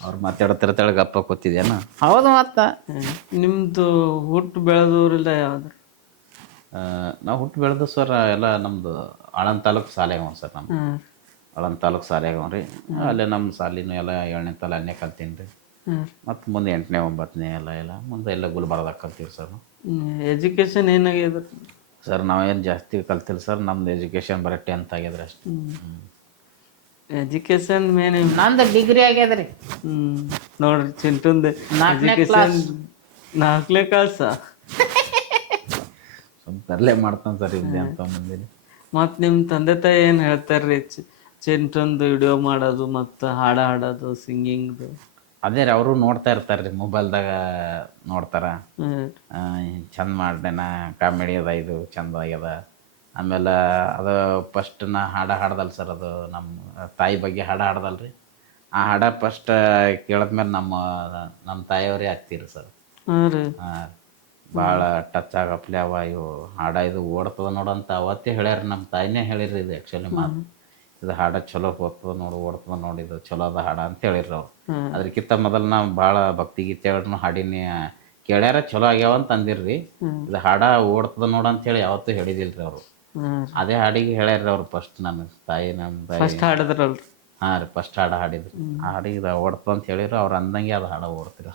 ಅವ್ರು ಮಾತಾಡ್ತಿರ್ತಾಳೆ ಗಪ್ಪ ಕೂತಿದ್ಯಾನ? ಹೌದು. ಮತ್ತು ನಿಮ್ಮದು ಹುಟ್ಟು ಬೆಳೆದೂರಿಲ್ಲ ಯಾವ್ದು? ನಾವು ಹುಟ್ಟು ಬೆಳೆದು ಸರ್ ಎಲ್ಲ ನಮ್ಮದು ಆಳಂದ ತಾಲೂಕು ಶಾಲೆಗವ ಸರ್. ನಮ್ಮ ಆಳಂದ ತಾಲೂಕು ಶಾಲೆಗವ ರೀ. ಅಲ್ಲೇ ನಮ್ಮ ಶಾಲಿನೂ ಎಲ್ಲ 7ನೇ ತಲೆ 10ನೇ ಕಲ್ತೀನಿ ರೀ. ಮತ್ತು ಮುಂದೆ 8ನೇ 9ನೇ ಎಲ್ಲ ಮುಂದೆ ಎಲ್ಲ ಗುಲ್ಬರ್ಗದಾಗ ಕಲ್ತೀವಿ ಸರ್. ಎಜುಕೇಶನ್ ಏನಾಗ್ಯದ ಸರ್? ನಾವೇನು ಜಾಸ್ತಿ ಕಲ್ತಿಲ್ಲ ಸರ್, ನಮ್ದು ಎಜುಕೇಷನ್ ಬರೀ 10th ಆಗ್ಯದ್ರಿ ಅಷ್ಟೇ. ಎಜುಕೇಶನ್ ಮೇನ್ ನಂದು ಡಿಗ್ರಿ ಆಗ್ಯದ್ರಿ. ನೋಡ್ರಿ ಚಿಂಟುಂದು 4ನೇ ಎಜುಕೇಶನ್ 4ನೇ ಕ್ಲಾಸ. ಸ್ವಲ್ಪ ತರಲೆ ಮಾಡ್ತಾನೆ ಸರ್ ಇದ್ದೆ ಅಂತ ಮುಂದಿನ. ಮತ್ತು ನಿಮ್ಮ ತಂದೆ ತಾಯಿ ಏನು ಹೇಳ್ತಾರ್ರಿ ಚಿಂಟುಂದು ವಿಡಿಯೋ ಮಾಡೋದು ಮತ್ತು ಹಾಡೋದು ಸಿಂಗಿಂಗ್ದು? ಅದೇ ರೀ, ಅವರು ನೋಡ್ತಾ ಇರ್ತಾರೆ ರೀ, ಮೊಬೈಲ್ದಾಗ ನೋಡ್ತಾರ. ಚಂದ ಮಾಡ್ದೇನ, ಕಾಮಿಡಿ ಅದ, ಇದು ಚಂದ ಆಗ್ಯದ. ಆಮೇಲೆ ಅದು ಫಸ್ಟ್ ನಾ ಹಾಡ್ದಲ್ಲ ಸರ್, ಅದು ನಮ್ಮ ತಾಯಿ ಬಗ್ಗೆ ಹಾಡ್ದಲ್ಲ ರೀ. ಆ ಹಾಡ ಫಸ್ಟ್ ಕೇಳಿದ್ಮೇಲೆ ನಮ್ಮ ತಾಯಿಯವರೇ ಆಗ್ತೀರಿ ಸರ್. ಹಾಂ, ಭಾಳ ಟಚ್ ಆಗಪ್ಲೆ ಅವ ಇವು ಹಾಡ, ಇದು ಓಡ್ತದ ನೋಡಂತ ಅವತ್ತೇ ಹೇಳ್ಯಾರ. ನಮ್ಮ ತಾಯಿನೇ ಹೇಳಿರಿ ಇದು ಆ್ಯಕ್ಚುಲಿ ಮಾತು, ಇದು ಹಾಡ ಚಲೋ ಹೋಗ್ತದ ನೋಡು, ಓಡ್ತದ ನೋಡಿ, ಇದು ಚಲೋ ಅದ ಹಾಡ ಅಂತ ಹೇಳಿರಿ ಅವ್ರು. ಅದಕ್ಕಿಂತ ಮೊದಲು ನಾವು ಭಾಳ ಭಕ್ತಿಗೀತೆಗಳನ್ನು ಹಾಡಿನಿ ಕೇಳ್ಯಾರ, ಚಲೋ ಆಗ್ಯಾವ ಅಂತ ಅಂದಿರ್ರಿ. ಇದು ಹಾಡ ಓಡ್ತದ ನೋಡು ಅಂತೇಳಿ ಯಾವತ್ತೂ ಹೇಳಿದಿಲ್ರಿ ಅವರು. ಅದೇ ಹಾಡಿಗೆ ಹೇಳ್ಯಾರ್ರಿ ಅವ್ರು ಫಸ್ಟ್. ನನ್ನ ತಾಯಿ ಫಸ್ಟ್ ಹಾಡಿದ್ರಲ್ರಿ? ಹಾಂ ರೀ, ಫಸ್ಟ್ ಹಾಡ ಹಾಡಿದ್ರಿ. ಆ ಹಾಡಿಗೆ ಇದು ಓಡ್ತದ ಅಂತ ಹೇಳಿದ್ರು, ಅವ್ರು ಅಂದಂಗೆ ಅದು ಹಾಡ ಓಡ್ತಿರ.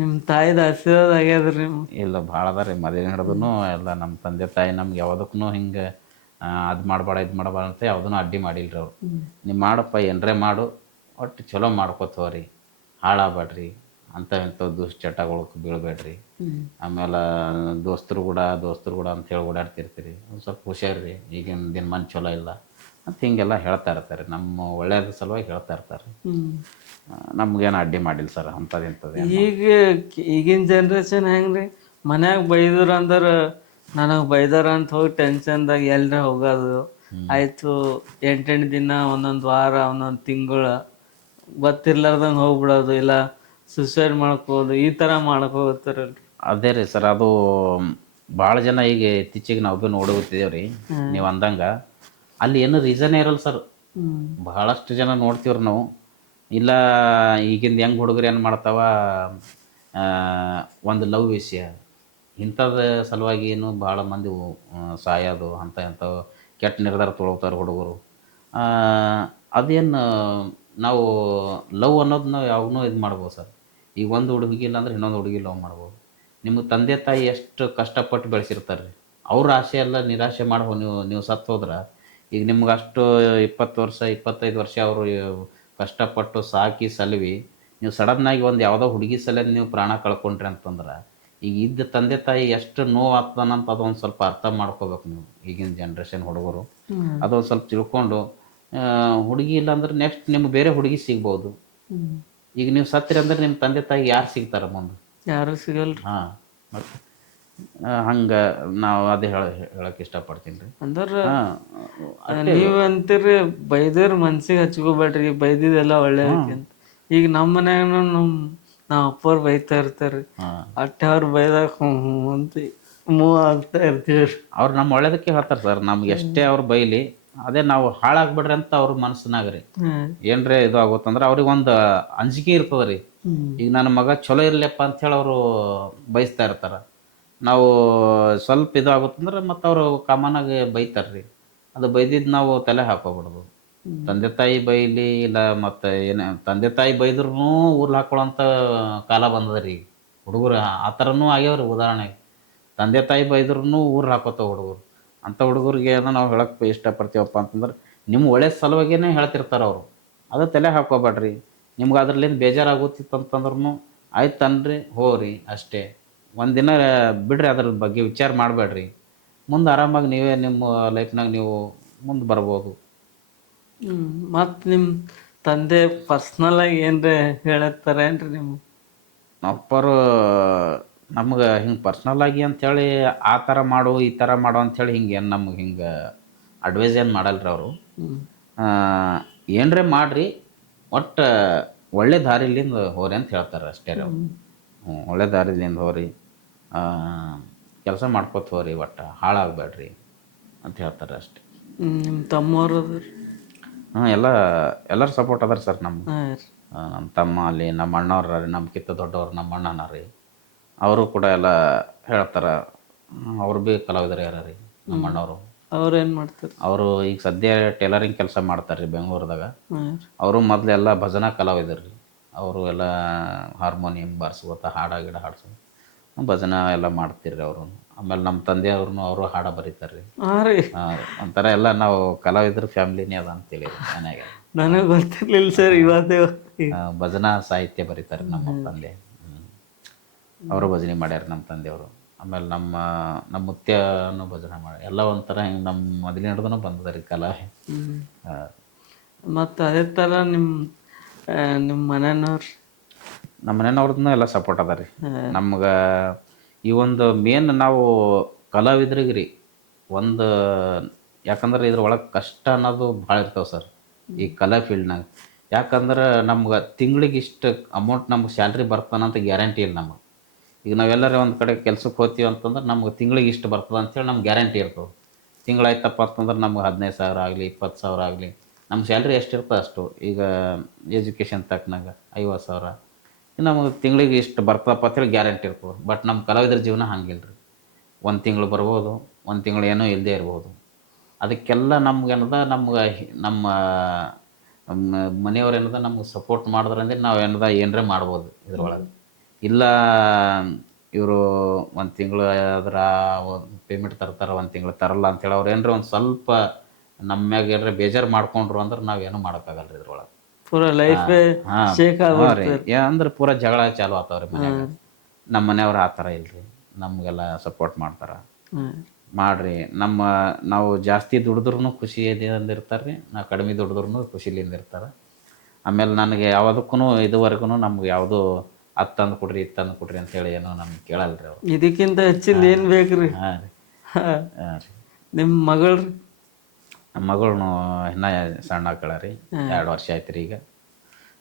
ನಿಮ್ಮ ತಾಯಿದ ಆಶೀರ್ವಾದ ಆಗ್ಯದ್ರಿ? ಇಲ್ಲ, ಭಾಳ ಅದ ರೀ. ಮದುವೆ ಹಿಡಿದು ಎಲ್ಲ ನಮ್ಮ ತಂದೆ ತಾಯಿ ನಮ್ಗೆ ಯಾವುದಕ್ಕೂ ಹಿಂಗೆ ಅದು ಮಾಡಬೇಡ ಇದು ಮಾಡಬೇಡ ಅಂತ ಯಾವುದೂ ಅಡ್ಡಿ ಮಾಡಿಲ್ರಿ ಅವ್ರು. ನೀವು ಮಾಡಪ್ಪ, ಏನರೇ ಮಾಡು, ಒಟ್ಟು ಚಲೋ ಮಾಡ್ಕೋತವ್ರಿ, ಹಾಳಾಗಬೇಡ್ರಿ, ಅಂಥ ಇಂಥವು ದುಶ್ಚಟಗಳಿಗೆ ಬೀಳ್ಬೇಡ್ರಿ. ಆಮೇಲೆ ದೋಸ್ತರು ಕೂಡ ಅಂತೇಳಿ ಓಡಾಡ್ತಿರ್ತೀರಿ, ಒಂದು ಸ್ವಲ್ಪ ಹುಷಾರ್ರಿ, ಈಗಿನ ದಿನಮಾನ ಚಲೋ ಇಲ್ಲ ಅಂತ ಹಿಂಗೆಲ್ಲ ಹೇಳ್ತಾ ಇರ್ತಾರೆ. ನಮ್ಮ ಒಳ್ಳೆಯದ್ರ ಸಲುವಾಗಿ ಹೇಳ್ತಾ ಇರ್ತಾರೆ. ನಮ್ಗೇನು ಅಡ್ಡಿ ಮಾಡಿಲ್ಲ ಸರ್ ಅಂಥದ್ದು ಇಂಥದ್ದು. ಈಗಿನ ಜನ್ರೇಷನ್ ಹೆಂಗ್ರಿ, ಮನ್ಯಾಗ ಬೈದ್ರು ಅಂದ್ರೆ ನನಗೆ ಬೈದಾರ ಅಂತ ಹೋಗಿ ಟೆನ್ಷನ್ದಾಗ ಎಲ್ಲರ ಹೋಗೋದು ಆಯಿತು. 8 ದಿನ, ಒಂದೊಂದು ವಾರ, ಒಂದೊಂದು ತಿಂಗಳು ಗೊತ್ತಿರ್ಲಾರ್ದಂಗೆ ಹೋಗ್ಬಿಡೋದು, ಇಲ್ಲ ಸುಸೈಡ್ ಮಾಡ್ಕೋದು, ಈ ಥರ ಮಾಡ್ಕೋತಾರಲ್ರಿ. ಅದೇ ರೀ ಸರ್, ಅದು ಭಾಳ ಜನ ಈಗ ಇತ್ತೀಚೆಗೆ ನಾವು ಭೀ ನೋಡೋಗುತ್ತಿದ್ದೇವೆ ರೀ. ನೀವು ಅಂದಂಗೆ ಅಲ್ಲಿ ಏನು ರೀಸನ್ನೇ ಇರಲ್ಲ ಸರ್. ಭಾಳಷ್ಟು ಜನ ನೋಡ್ತೀವ್ರಿ ನಾವು. ಇಲ್ಲ ಈಗಿಂದ ಹೆಂಗೆ ಹುಡುಗರು ಏನು ಮಾಡ್ತಾವ, ಒಂದು ಲವ್ ವಿಷಯ ಇಂಥದ್ದು ಸಲುವಾಗಿ ಏನು ಭಾಳ ಮಂದಿ ಸಾಯೋದು, ಇಂಥವು ಕೆಟ್ಟ ನಿರ್ಧಾರ ತೊಗೊಳ್ತಾರೆ ಹುಡುಗರು. ಅದೇನು ನಾವು ಲವ್ ಅನ್ನೋದು ನಾವು ಯಾವಾಗೂ ಇದು ಮಾಡ್ಬೋದು ಸರ್. ಈಗ ಒಂದು ಹುಡುಗಿ ಇಲ್ಲಾಂದ್ರೆ ಇನ್ನೊಂದು ಹುಡುಗಿ ಲವ್ ಮಾಡ್ಬೋದು. ನಿಮಗೆ ತಂದೆ ತಾಯಿ ಎಷ್ಟು ಕಷ್ಟಪಟ್ಟು ಬೆಳೆಸಿರ್ತಾರೆ ರೀ, ಅವ್ರ ಆಸೆ ಎಲ್ಲ ನಿರಾಶೆ ಮಾಡ್ಬೋದು. ನೀವು ಸತ್ತು ಹೋದ್ರೆ ಈಗ ನಿಮ್ಗೆ ಅಷ್ಟು 20 ವರ್ಷ 25 ವರ್ಷ ಅವರು ಕಷ್ಟಪಟ್ಟು ಸಾಕಿ ಸಲುವಿ ನೀವು ಸಡನ್ನಾಗಿ ಒಂದು ಯಾವುದೋ ಹುಡುಗಿ ಸಲದ ನೀವು ಪ್ರಾಣ ಕಳ್ಕೊಂಡ್ರಿ ಅಂತಂದ್ರೆ ಈಗ ಇದ್ದ ತಂದೆ ತಾಯಿ ಎಷ್ಟು ನೋವು ಆಗ್ತಾನಂತ ಅದೊಂದು ಸ್ವಲ್ಪ ಅರ್ಥ ಮಾಡ್ಕೋಬೇಕು ನೀವು. ಈಗಿನ ಜನ್ರೇಷನ್ ಹುಡುಗರು ಅದೊಂದು ಸ್ವಲ್ಪ ತಿಳ್ಕೊಂಡು, ಹುಡುಗಿ ಇಲ್ಲಾಂದ್ರೆ ನೆಕ್ಸ್ಟ್ ನಿಮ್ಗೆ ಬೇರೆ ಹುಡುಗಿ ಸಿಗ್ಬೋದು. ಈಗ ನೀವು ಸತ್ತಿರಿ ಅಂದ್ರೆ ನಿಮ್ಮ ತಂದೆ ತಾಯಿ ಯಾರು ಸಿಗ್ತಾರೆ ಮುಂದೆ? ಯಾರು ಸಿಗಲ್ರಿ. ಹಾಂ, ಮತ್ತು ಹಂಗೆ ನಾವು ಅದೇ ಹೇಳಕ್ಕೆ ಇಷ್ಟಪಡ್ತೀನಿ ರೀ. ಅಂದ್ರೆ ನೀವು ಅಂತೀರಿ ಬೈದವ್ರು ಮನ್ಸಿಗೆ ಹಚ್ಕೋಬೇಡ್ರಿ, ಬೈದಿದ್ದೆಲ್ಲ ಒಳ್ಳೇದಕ್ಕೆ ಅಂತ. ಈಗ ನಮ್ಮ ಮನ್ಯಾಗ ನಮ್ಮ ಅಪ್ಪವ್ರು ಬೈತಾ ಇರ್ತಾರೆ, ಅಟ್ಟೆ ಅವ್ರು ಬೈದಾಗ ಅಂತ ಮೂವ್ ಆಗ್ತಾ ಇರ್ತೀವಿ. ಅವ್ರು ನಮ್ಮ ಒಳ್ಳೇದಕ್ಕೆ ಹೇಳ್ತಾರೆ ಸರ್. ನಮ್ಗೆ ಎಷ್ಟೇ ಅವ್ರು ಬೈಲಿ ಅದೇ ನಾವು ಹಾಳಾಗ್ಬಿಡ್ರಿ ಅಂತ ಅವ್ರ ಮನಸ್ಸಿನಾಗ ರೀ ಏನ್ರೆ ಇದು ಆಗುತ್ತಂದ್ರೆ ಅವ್ರಿಗೆ ಒಂದು ಅಂಜಿಕೆ ಇರ್ತದ ರೀ. ಈಗ ನನ್ನ ಮಗ ಚಲೋ ಇರ್ಲಿಪ್ಪ ಅಂಥೇಳಿ ಅವರು ಬಯಸ್ತಾ ಇರ್ತಾರ. ನಾವು ಸ್ವಲ್ಪ ಇದು ಆಗುತ್ತಂದ್ರೆ ಮತ್ತು ಅವರು ಕಾಮನಾಗಿ ಬೈತಾರ್ರಿ. ಅದು ಬೈದಿದ್ದು ನಾವು ತಲೆ ಹಾಕೋಬಿಡೋದು. ತಂದೆ ತಾಯಿ ಬೈಲಿ ಇಲ್ಲ ಮತ್ತು ಏನು ತಂದೆ ತಾಯಿ ಬೈದ್ರೂ ಊರ್ಲ್ ಹಾಕೊಳ್ಳೋಂಥ ಕಾಲ ಬಂದದ ರೀ. ಹುಡುಗರು ಆ ಥರನೂ ಆಗ್ಯಾವ್ರಿ. ಉದಾಹರಣೆಗೆ ತಂದೆ ತಾಯಿ ಬೈದ್ರೂ ಊರ್ಲ್ ಹಾಕೋತಾವ ಹುಡುಗರು. ಅಂಥ ಹುಡುಗರಿಗೆ ಏನೋ ನಾವು ಹೇಳಕ್ಕೆ ಇಷ್ಟಪಡ್ತೀವಪ್ಪ ಅಂತಂದ್ರೆ ನಿಮ್ಮ ಒಳ್ಳೆ ಸಲುವಾಗಿಯೇ ಹೇಳ್ತಿರ್ತಾರೆ ಅವರು. ಅದು ತಲೆ ಹಾಕೋಬೇಡ್ರಿ. ನಿಮ್ಗೆ ಅದ್ರಲ್ಲಿಂದ ಬೇಜಾರಾಗುತ್ತಿತ್ತು ಅಂತಂದ್ರೂ ಆಯ್ತು ಅನ್ರಿ ಹೋಗ್ರಿ ಅಷ್ಟೇ. ಒಂದಿನ ಬಿಡ್ರಿ, ಅದ್ರ ಬಗ್ಗೆ ವಿಚಾರ ಮಾಡಬೇಡ್ರಿ. ಮುಂದೆ ಆರಾಮಾಗಿ ನೀವೇ ನಿಮ್ಮ ಲೈಫ್ನಾಗ ನೀವು ಮುಂದೆ ಬರ್ಬೋದು. ಮತ್ತು ನಿಮ್ಮ ತಂದೆ ಪರ್ಸ್ನಲಾಗಿ ಏನ್ರಿ ಹೇಳತ್ತಾರೇನ್ರಿ ನಿಮ್ಮ ಅಪ್ಪರು ನಮ್ಗೆ ಹಿಂಗೆ ಪರ್ಸ್ನಲ್ಲಾಗಿ ಅಂಥೇಳಿ ಆ ಥರ ಮಾಡು ಈ ಥರ ಮಾಡು ಅಂಥೇಳಿ ಹಿಂಗೆ ಏನು ನಮ್ಗೆ ಹಿಂಗೆ ಅಡ್ವೈಸ್ ಏನು ಮಾಡಲ್ರಿ ಅವರು. ಏನರೇ ಮಾಡಿರಿ, ಒಟ್ಟು ಒಳ್ಳೆ ದಾರಿಲಿಂದ ಹೋರಿ ಅಂತ ಹೇಳ್ತಾರೆ ಅಷ್ಟೇ ರೀ ಅವರು. ಒಳ್ಳೆ ದಾರಿಲಿಂದ ಹೋರಿ, ಕೆಲಸ ಮಾಡ್ಕೊತ ಹೋರಿ, ಒಟ್ಟು ಹಾಳಾಗಬೇಡ್ರಿ ಅಂತ ಹೇಳ್ತಾರೆ ಅಷ್ಟೇ. ನಿಮ್ಮ ತಮ್ಮವ್ರು ಅದಾರ? ಎಲ್ಲರೂ ಸಪೋರ್ಟ್ ಅದಾರ ಸರ್ ನಮ್ಗೆ. ನಮ್ಮ ತಮ್ಮ ಅಲ್ಲಿ ನಮ್ಮ ಅಣ್ಣವ್ರ ರೀ, ನಮ್ಗಿಂತ ದೊಡ್ಡವ್ರು ನಮ್ಮ ಅಣ್ಣನ ರೀ. ಅವರು ಕೂಡ ಎಲ್ಲ ಹೇಳ್ತಾರೆ. ಅವ್ರು ಭೀ ಕಲಾವಿದರು ಯಾರ ರೀ ನಮ್ಮ ಅಣ್ಣವರು. ಅವ್ರು ಏನು ಮಾಡ್ತಾರೆ? ಅವರು ಈಗ ಸದ್ಯ ಟೇಲರಿಂಗ್ ಕೆಲಸ ಮಾಡ್ತಾರೆ ರೀ ಬೆಂಗಳೂರದಾಗ. ಅವರು ಮೊದಲೆಲ್ಲ ಭಜನಾ ಕಲಾವಿದರು ರೀ. ಅವರು ಎಲ್ಲ ಹಾರ್ಮೋನಿಯಂ ಬಾರಿಸ್ಕೋತ ಹಾಡ ಗಿಡ ಹಾಡ್ಸೋ ಭಜನಾ ಎಲ್ಲ ಮಾಡ್ತಿರ್ರಿ ಅವರು. ಆಮೇಲೆ ನಮ್ಮ ತಂದೆಯವ್ರನ್ನೂ ಅವರು ಹಾಡ ಬರೀತಾರೆ ರೀ. ಒಂಥರ ಎಲ್ಲ ನಾವು ಕಲಾವಿದ್ರ ಫ್ಯಾಮಿಲಿನೇ ಅದ ಅಂತೇಳಿ ಮನೆಯಾಗ. ನನಗೆ ಗೊತ್ತಿರ್ಲಿಲ್ಲ ಸರ್. ಇವತ್ತೇ ಭಜನಾ ಸಾಹಿತ್ಯ ಬರೀತಾರೆ ನಮ್ಮ ತಂದೆ. ಅವರು ಭಜನೆ ಮಾಡ್ಯಾರ ನಮ್ಮ ತಂದೆಯವರು. ಆಮೇಲೆ ನಮ್ಮ ಮುತ್ಯನೂ ಭಜನೆ ಮಾಡಿ ಎಲ್ಲ ಒಂಥರ ಹಿಂಗೆ ನಮ್ಮ ಮೊದಲಿನ ಹಿಡ್ದು ಬಂದದ ರೀ ಕಲಾ. ಮತ್ತು ಅದೇ ಥರ ನಿಮ್ಮ ಮನೆಯವ್ರು? ನಮ್ಮ ಮನೆಯವ್ರದ್ದು ಎಲ್ಲ ಸಪೋರ್ಟ್ ಅದ ರೀ ನಮ್ಗೆ. ಈ ಒಂದು ಮೇನ್ ನಾವು ಕಲಾವಿದ್ರಿಗೆ ರೀ ಒಂದು, ಯಾಕಂದ್ರೆ ಇದ್ರೊಳಗೆ ಕಷ್ಟ ಅನ್ನೋದು ಭಾಳ ಇರ್ತಾವೆ ಸರ್ ಈ ಕಲಾ ಫೀಲ್ಡ್ನಾಗ. ಯಾಕಂದ್ರೆ ನಮ್ಗೆ ತಿಂಗಳಿಗೆ ಇಷ್ಟು ಅಮೌಂಟ್ ನಮ್ಗೆ ಸ್ಯಾಲ್ರಿ ಬರ್ತಾನಂತ ಗ್ಯಾರಂಟಿ ಇಲ್ಲ ನಮಗೆ. ಈಗ ನಾವೆಲ್ಲರೂ ಒಂದು ಕಡೆ ಕೆಲ್ಸಕ್ಕೆ ಹೋಗ್ತೀವಿ ಅಂತಂದ್ರೆ ನಮ್ಗೆ ತಿಂಗಳಿಗೆ ಇಷ್ಟು ಬರ್ತದೆ ಅಂತೇಳಿ ನಮ್ಗೆ ಗ್ಯಾರಂಟಿ ಇರ್ತದೆ. ತಿಂಗಳಾಯ್ತಪ್ಪ ಅಂತಂದ್ರೆ ನಮ್ಗೆ 15,000 ಆಗಲಿ 20,000 ಆಗಲಿ ನಮ್ಮ ಸ್ಯಾಲ್ರಿ ಎಷ್ಟಿರ್ತದೆ ಅಷ್ಟು. ಈಗ ಎಜುಕೇಷನ್ ತಕ್ಕನಾಗ 50,000 ನಮಗೆ ತಿಂಗಳಿಗೆ ಇಷ್ಟು ಬರ್ತದಪ್ಪ ಅಂತೇಳಿ ಗ್ಯಾರಂಟಿ ಇರ್ತದೆ. ಬಟ್ ನಮ್ಮ ಕಲಾವಿದ್ರ ಜೀವನ ಹಂಗಿಲ್ಲ ರೀ. ಒಂದು ತಿಂಗಳು ಬರ್ಬೋದು, ಒಂದು ತಿಂಗಳು ಏನೋ ಇಲ್ಲದೇ ಇರ್ಬೋದು. ಅದಕ್ಕೆಲ್ಲ ನಮ್ಗೆ ಏನದ ನಮ್ಮ ಮನೆಯವ್ರು ಏನದ ನಮ್ಗೆ ಸಪೋರ್ಟ್ ಮಾಡಿದ್ರಂದ್ರೆ ನಾವು ಏನರೇ ಮಾಡ್ಬೋದು ಇದ್ರೊಳಗೆ. ಇಲ್ಲ ಇವರು ಒಂದು ತಿಂಗಳು ಅದರ ಪೇಮೆಂಟ್ ತರ್ತಾರೆ, ಒಂದು ತಿಂಗಳು ತರಲ್ಲ ಅಂತೇಳಿ ಅವ್ರು ಏನರ ಒಂದು ಸ್ವಲ್ಪ ನಮ್ಮ ಮ್ಯಾಗ ಏನರ ಬೇಜಾರು ಮಾಡ್ಕೊಂಡ್ರು ಅಂದ್ರೆ ನಾವೇನು ಮಾಡೋಕ್ಕಾಗಲ್ಲ ರೀ ಇದ್ರೊಳಗೆ. ಪೂರ ಲೈಫ್ ಅಂದ್ರೆ ಪೂರ ಜಗಳ ಚಾಲು ಆಗ್ತಾವ್ರಿ ಮನ್ಯಾಗ. ನಮ್ಮ ಮನೆಯವ್ರು ಆ ಥರ ಇಲ್ರಿ, ನಮಗೆಲ್ಲ ಸಪೋರ್ಟ್ ಮಾಡ್ತಾರೆ. ಮಾಡ್ರಿ, ನಾವು ಜಾಸ್ತಿ ದುಡಿದ್ರೂ ಖುಷಿಯಿಂದ ಇರ್ತಾರೆ ರೀ, ನಾವು ಕಡಿಮೆ ದುಡಿದ್ರೂ ಖುಷಿಲಿಂದ ಇರ್ತಾರೆ. ಆಮೇಲೆ ನನಗೆ ಯಾವುದಕ್ಕೂ ಇದುವರೆಗೂ ನಮ್ಗೆ ಯಾವುದು ಅದು ತಂದು ಕೊಡ್ರಿ ಇದು ತಂದು ಕೊಡ್ರಿ ಅಂತೇಳಿ ಏನೋ ನಮ್ಗೆ ಕೇಳಲ್ರಿ ಅವ್ರು. ಇದಕ್ಕಿಂತ ಹೆಚ್ಚಿಂದ ಏನು ಬೇಕ್ರಿ? ಹಾಂ ರೀ. ಹಾಂ ರೀ. ನಿಮ್ಮ ಮಗಳು? ನಮ್ಮ ಮಗಳೂ ಇನ್ನೂ ಸಣ್ಣ ಆಕಳ ರೀ, 2 ವರ್ಷ ಆಯ್ತು ರೀ ಈಗ.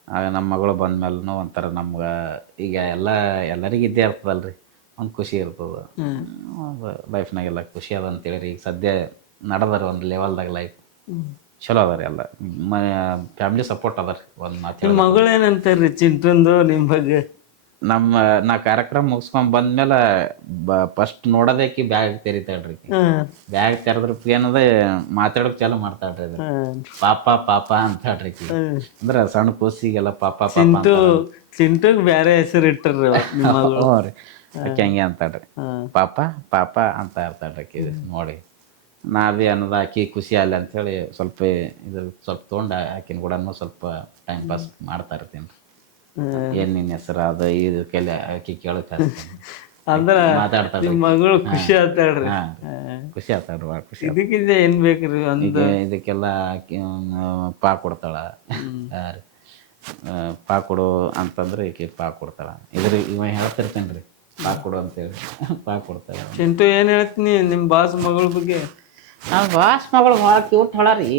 ಆಗ ನಮ್ಮ ಮಗಳು ಬಂದ್ಮೇಲೂ ಒಂಥರ ನಮ್ಗೆ ಈಗ ಎಲ್ಲರಿಗೂ ಇದ್ದೇ ಇರ್ತದಲ್ಲ ರೀ, ಒಂದು ಖುಷಿ ಇರ್ತದೆ ಲೈಫ್ನಾಗೆಲ್ಲ. ಖುಷಿ ಅದ ಅಂತೇಳಿ ರೀ ಈಗ ಸದ್ಯ ನಡೆದಾರೆ ಒಂದು ಲೆವೆಲ್ದಾಗ ಲೈಫ್ ಚಲೋ ಅದ ರೀ. ಎಲ್ಲ ಫ್ಯಾಮಿಲಿ ಸಪೋರ್ಟ್ ಅದ ರೀ. ಒಂದು ಮಾತು ನಿಮ್ಮ ಮಗಳು ಏನಂತಾರ್ರಿ ಚಿಂಟಂದು ನಿಮ್ಮ ಬಗ್ಗೆ? ನಾ ಕಾರ್ಯಕ್ರಮ ಮುಗಿಸ್ಕೊಂಡ್ ಬಂದ್ಮೇಲೆ ಫಸ್ಟ್ ನೋಡೋದಕ್ಕೆ ಬ್ಯಾಗ್ ತೆರಿತಾಳ್ರಿ. ಬ್ಯಾಗ್ ತೆರೆದ್ರ ಏನದ ಮಾತಾಡೋಕ್ ಚಾಲು ಮಾಡ್ತಾಳ್ರಿ. ಅದ್ರ ಪಾಪ ಪಾಪ ಅಂತ ಹೇಳ್ರಿ. ಅಂದ್ರೆ ಸಣ್ಣ ಕೂಸಿಗೆಲ್ಲ ಪಾಪ ಚಿಂಟುಗ್ ಬ್ಯಾರೆ ಹೆಸರು ಇಟ್ಟರ್ರಿ ರೀ. ಆಕೆ ಹಂಗೆ ಅಂತಾಳ್ರಿ, ಪಾಪ ಪಾಪ ಅಂತ ಇರ್ತಾಳ್ರಿ ನೋಡಿ. ನಾವೇ ಅನ್ನೋದು ಆಕಿ ಖುಷಿ ಅಲ್ಲ ಅಂತೇಳಿ ಸ್ವಲ್ಪ ಸ್ವಲ್ಪ ತೊಗೊಂಡು ಆಕಿನ ಕೂಡ ಸ್ವಲ್ಪ ಟೈಮ್ ಪಾಸ್ ಮಾಡ್ತಾ ಇರ್ತೀನಿ. ಏನ್ ನಿನ್ನ ಹೆಸರು ಅದು ಇದು ಆಕಿ ಕೇಳಕ್ಕೆ ಅಂದ್ರೆ ಮಾತಾಡ್ತಾಳೆ. ನಿಮ್ಮ ಮಗಳು ಖುಷಿ ಆಗ್ತಾಳ್ರಿ. ಖುಷಿ ಆಗ್ತಾಳ್ರಿ, ಭಾಳ ಖುಷಿ. ಇದಕ್ಕಿಂತ ಏನ್ ಬೇಕ್ರಿ? ಇದಕ್ಕೆಲ್ಲ ಪಾ ಕೊಡ್ತಾಳ. ಪಾ ಕೊಡು ಅಂತಂದ್ರೆ ಈಕೆ ಪಾ ಕೊಡ್ತಾಳ. ಇವ ಹೇಳ್ತಿರ್ತೇನೆ ರೀ ಪಾ ಕೊಡು ಅಂತೇಳಿ, ಪಾ ಕೊಡ್ತಾಳ. ಚಿಂಟು ಏನ್ ಹೇಳ್ತೀನಿ ನಿಮ್ಮ ಬಾಸ್ ಮಗಳ ಬಗ್ಗೆ? ನಮ್ಮ ಬಾಸ್ ಮಗಳು ಭಾಳ ಕ್ಯೂಟ್ ಹೊಳ ರೀ.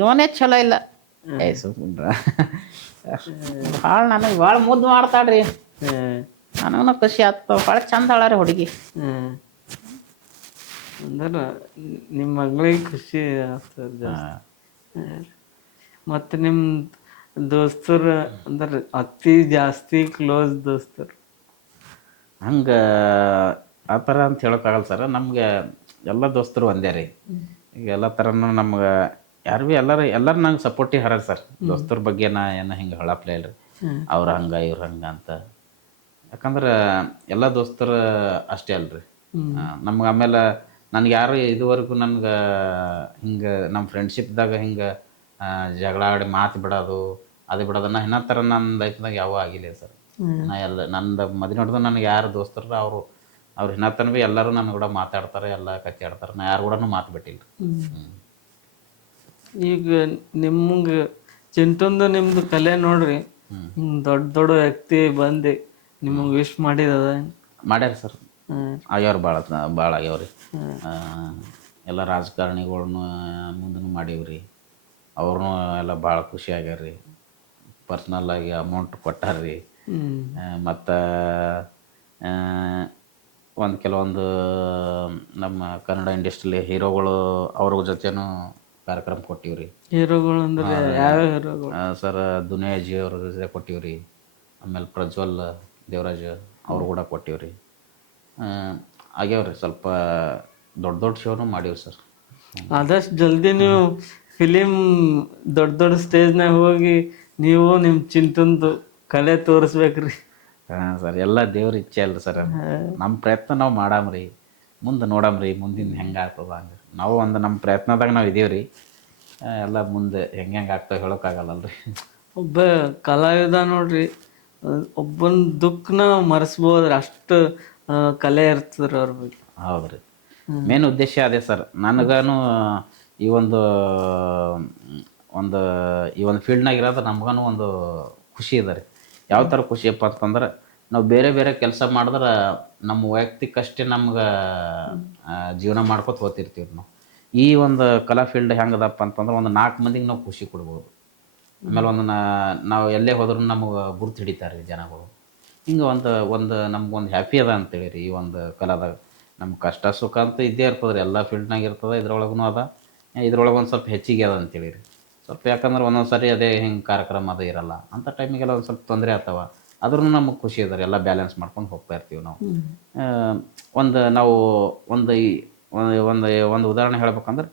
ಇವನೇ ಚಲೋ ಇಲ್ಲ. ಭಾಳ ನನಗೆ ಭಾಳ ಮುದ್ದು ಮಾಡ್ತಾಳ್ರಿ. ನನಗೂ ಖುಷಿ ಆಗ್ತಾವ. ಭಾಳ ಚಂದ ಅಳ ರೀ ಹುಡುಗಿ. ಅಂದ್ರೆ ನಿಮ್ಮ ಮಗಳಿಗೆ ಖುಷಿ ಆಗ್ತದೆ ಜಾಸ್ತಿ. ಮತ್ತು ನಿಮ್ಮ ದೋಸ್ತರು ಅಂದ್ರೆ ಅತಿ ಜಾಸ್ತಿ ಕ್ಲೋಸ್ ದೋಸ್ತರು? ಹಂಗೆ ಆ ಥರ ಅಂತ ಹೇಳೋಕ್ಕಾಗಲ್ಲ ಸರ್. ನಮಗೆ ಎಲ್ಲ ದೋಸ್ತರು ಒಂದೇ ರೀ. ಈಗ ಎಲ್ಲ ಥರನೂ ನಮ್ಗೆ ಯಾರು ಭೀ ಎಲ್ಲರೂ ನಂಗೆ ಸಪೋರ್ಟಿವ್ ಹರ ಸರ್. ದೋಸ್ತರ ಬಗ್ಗೆ ನಾ ಏನು ಹಿಂಗೆ ಹೇಳಪ್ಲೇ ಇಲ್ರಿ ಅವ್ರು ಹಂಗೆ ಇವ್ರು ಹಂಗೆ ಅಂತ. ಯಾಕಂದ್ರೆ ಎಲ್ಲ ದೋಸ್ತರು ಅಷ್ಟೇ ಅಲ್ರಿ. ನಮ್ಗೆ ಆಮೇಲೆ ನನಗೆ ಯಾರು ಇದುವರೆಗೂ ನನ್ಗೆ ಹಿಂಗೆ ನಮ್ಮ ಫ್ರೆಂಡ್ಶಿಪ್ದಾಗ ಹಿಂಗೆ ಜಗಳ ಆಡಿ ಮಾತು ಬಿಡೋದು ಅದು ಬಿಡೋದು ನಾ ಇನ್ನೂ ಥರ ನನ್ನ ಲೈಫ್ದಾಗ ಯಾವ ಆಗಿಲ್ಲ ಸರ್. ನಾ ನಂದು ಮದುವೆ ನೋಡಿದ್ರೆ ನನಗೆ ಯಾರು ದೋಸ್ತರು ಅವ್ರು ಇನ್ನೂ ತನಕ ಭೀ ಎಲ್ಲರೂ ನನ್ನ ಕೂಡ ಮಾತಾಡ್ತಾರೆ, ಎಲ್ಲ ಕಚ್ಚಿ ಆಡ್ತಾರೆ. ನಾ ಯಾರು ಕೂಡ ಮಾತು ಬಿಟ್ಟಿಲ್ಲ. ಈಗ ನಿಮ್ಗೆ ಚಿಂಟುಂದು ನಿಮ್ದು ಕಲೆ ನೋಡ್ರಿ, ಹಿಂಗೆ ದೊಡ್ಡ ದೊಡ್ಡ ವ್ಯಕ್ತಿ ಬಂದು ನಿಮಗೆ ವಿಶ್ ಮಾಡಿದದ? ಮಾಡ್ಯಾರ ಸರ್, ಆಗ್ಯವ್ರು ಭಾಳ ಆಗ್ಯಾವ್ರಿ. ಎಲ್ಲ ರಾಜಕಾರಣಿಗಳ್ನು ಮುಂದೂ ಮಾಡೀವ್ರಿ. ಅವ್ರೂ ಎಲ್ಲ ಭಾಳ ಖುಷಿ ಆಗ್ಯಾರ್ರಿ. ಪರ್ಸ್ನಲ್ಲಾಗಿ ಅಮೌಂಟ್ ಕೊಟ್ಟಾರ್ರಿ. ಮತ್ತು ಕೆಲವೊಂದು ನಮ್ಮ ಕನ್ನಡ ಇಂಡಸ್ಟ್ರಿಲಿ ಹೀರೋಗಳು ಅವ್ರ ಜೊತೆನೂ ಕಾರ್ಯಕ್ರಮ ಕೊಟ್ಟಿವ್ರಿ. ಹೀರೋಗಳು ಅಂದ್ರೆ ಯಾವ ಹೀರೋಗಳು ಸರ್? ದುನಿಯಾಜಿ ಅವ್ರ ಜೊತೆ ಕೊಟ್ಟಿವ್ರಿ. ಆಮೇಲೆ ಪ್ರಜ್ವಲ್ ದೇವರಾಜ್ ಅವರು ಕೂಡ ಕೊಟ್ಟಿವ್ರಿ. ಆಗ್ಯಾವ್ರಿ, ಸ್ವಲ್ಪ ದೊಡ್ಡ ದೊಡ್ಡ ಶೋನು ಮಾಡೀವಿ ಸರ್. ಆದಷ್ಟು ಜಲ್ದಿ ನೀವು ಫಿಲಿಮ್ ದೊಡ್ಡ ದೊಡ್ಡ ಸ್ಟೇಜ್ನಾಗ ಹೋಗಿ ನೀವು ನಿಮ್ಮ ಚಿಂಟುಂದು ಕಲೆ ತೋರಿಸ್ಬೇಕ್ರಿ. ಹಾಂ ಸರ್, ಎಲ್ಲ ದೇವ್ರ ಇಚ್ಛೆ ಅಲ್ರಿ ಸರ್. ನಮ್ಮ ಪ್ರಯತ್ನ ನಾವು ಮಾಡಾಮ್ರಿ, ಮುಂದೆ ನೋಡಾಮ್ರಿ ಮುಂದಿನ ಹೆಂಗೆ ಆಗ್ತದ ಹಂಗೆ. ನಾವು ನಮ್ಮ ಪ್ರಯತ್ನದಾಗ ನಾವು ಇದೀವಿ ರೀ. ಎಲ್ಲ ಮುಂದೆ ಹೆಂಗೆ ಆಗ್ತವೆ ಹೇಳೋಕ್ಕಾಗಲ್ಲಲ್ರಿ. ಒಬ್ಬ ಕಲಾವಿದ ನೋಡ್ರಿ, ಒಬ್ಬನ ದುಃಖನ ಮರೆಸ್ಬೋದ್ರಿ, ಅಷ್ಟು ಕಲೆ ಇರ್ತದ್ರಿ ಅವ್ರ ಬಗ್ಗೆ. ಹೌದು ರೀ, ಮೇನ್ ಉದ್ದೇಶ ಅದೇ ಸರ್. ನನಗೂ ಈ ಒಂದು ಫೀಲ್ಡ್ನಾಗ ಇರೋದು ನಮ್ಗೂ ಒಂದು ಖುಷಿ ಇದೆ ರೀ. ಯಾವ ಥರ ಖುಷಿಯಪ್ಪ ಅಂತಂದ್ರೆ, ನಾವು ಬೇರೆ ಬೇರೆ ಕೆಲಸ ಮಾಡಿದ್ರೆ ನಮ್ಮ ವೈಯಕ್ತಿಕಷ್ಟೇ ನಮ್ಗೆ ಜೀವನ ಮಾಡ್ಕೊತ ಹೋಗ್ತಿರ್ತೀವಿ ನಾವು. ಈ ಒಂದು ಕಲಾ ಫೀಲ್ಡ್ ಹೆಂಗದಪ್ಪ ಅಂತಂದ್ರೆ, ಒಂದು 4 ಮಂದಿಗೆ ನಾವು ಖುಷಿ ಕೊಡ್ಬೋದು. ಆಮೇಲೆ ನಾವು ಎಲ್ಲೇ ಹೋದ್ರೂ ನಮಗೆ ಗುರ್ತು ಹಿಡಿತಾರೆ ರೀ ಜನಗಳು. ಹಿಂಗೆ ನಮ್ಗೊಂದು ಹ್ಯಾಪಿ ಅದ ಅಂತೇಳಿ ರೀ. ಈ ಒಂದು ಕಲಾದಾಗ ನಮ್ಮ ಕಷ್ಟ ಸುಖ ಅಂತ ಇದ್ದೇ ಇರ್ತದೆ ರೀ. ಎಲ್ಲ ಫೀಲ್ಡ್ನಾಗ ಇರ್ತದೆ, ಇದ್ರೊಳಗೂ ಅದ. ಇದ್ರೊಳಗೆ ಒಂದು ಸ್ವಲ್ಪ ಹೆಚ್ಚಿಗೆ ಅದ ಅಂತೇಳಿ ರೀ. ಸ್ವಲ್ಪ ಯಾಕಂದ್ರೆ ಒಂದೊಂದು ಸಾರಿ ಅದೇ ಹಿಂಗೆ ಕಾರ್ಯಕ್ರಮ ಅದು ಇರಲ್ಲ ಅಂಥ ಟೈಮಿಗೆಲ್ಲ ಒಂದು ಸ್ವಲ್ಪ ತೊಂದರೆ ಆಗ್ತಾವ. ಆದ್ರೂ ನಮಗೆ ಖುಷಿ ಅದ ರೀ, ಎಲ್ಲ ಬ್ಯಾಲೆನ್ಸ್ ಮಾಡ್ಕೊಂಡು ಹೋಗ್ತಾ ಇರ್ತೀವಿ ನಾವು. ನಾವು ಒಂದು ಉದಾಹರಣೆ ಹೇಳ್ಬೇಕಂದ್ರೆ,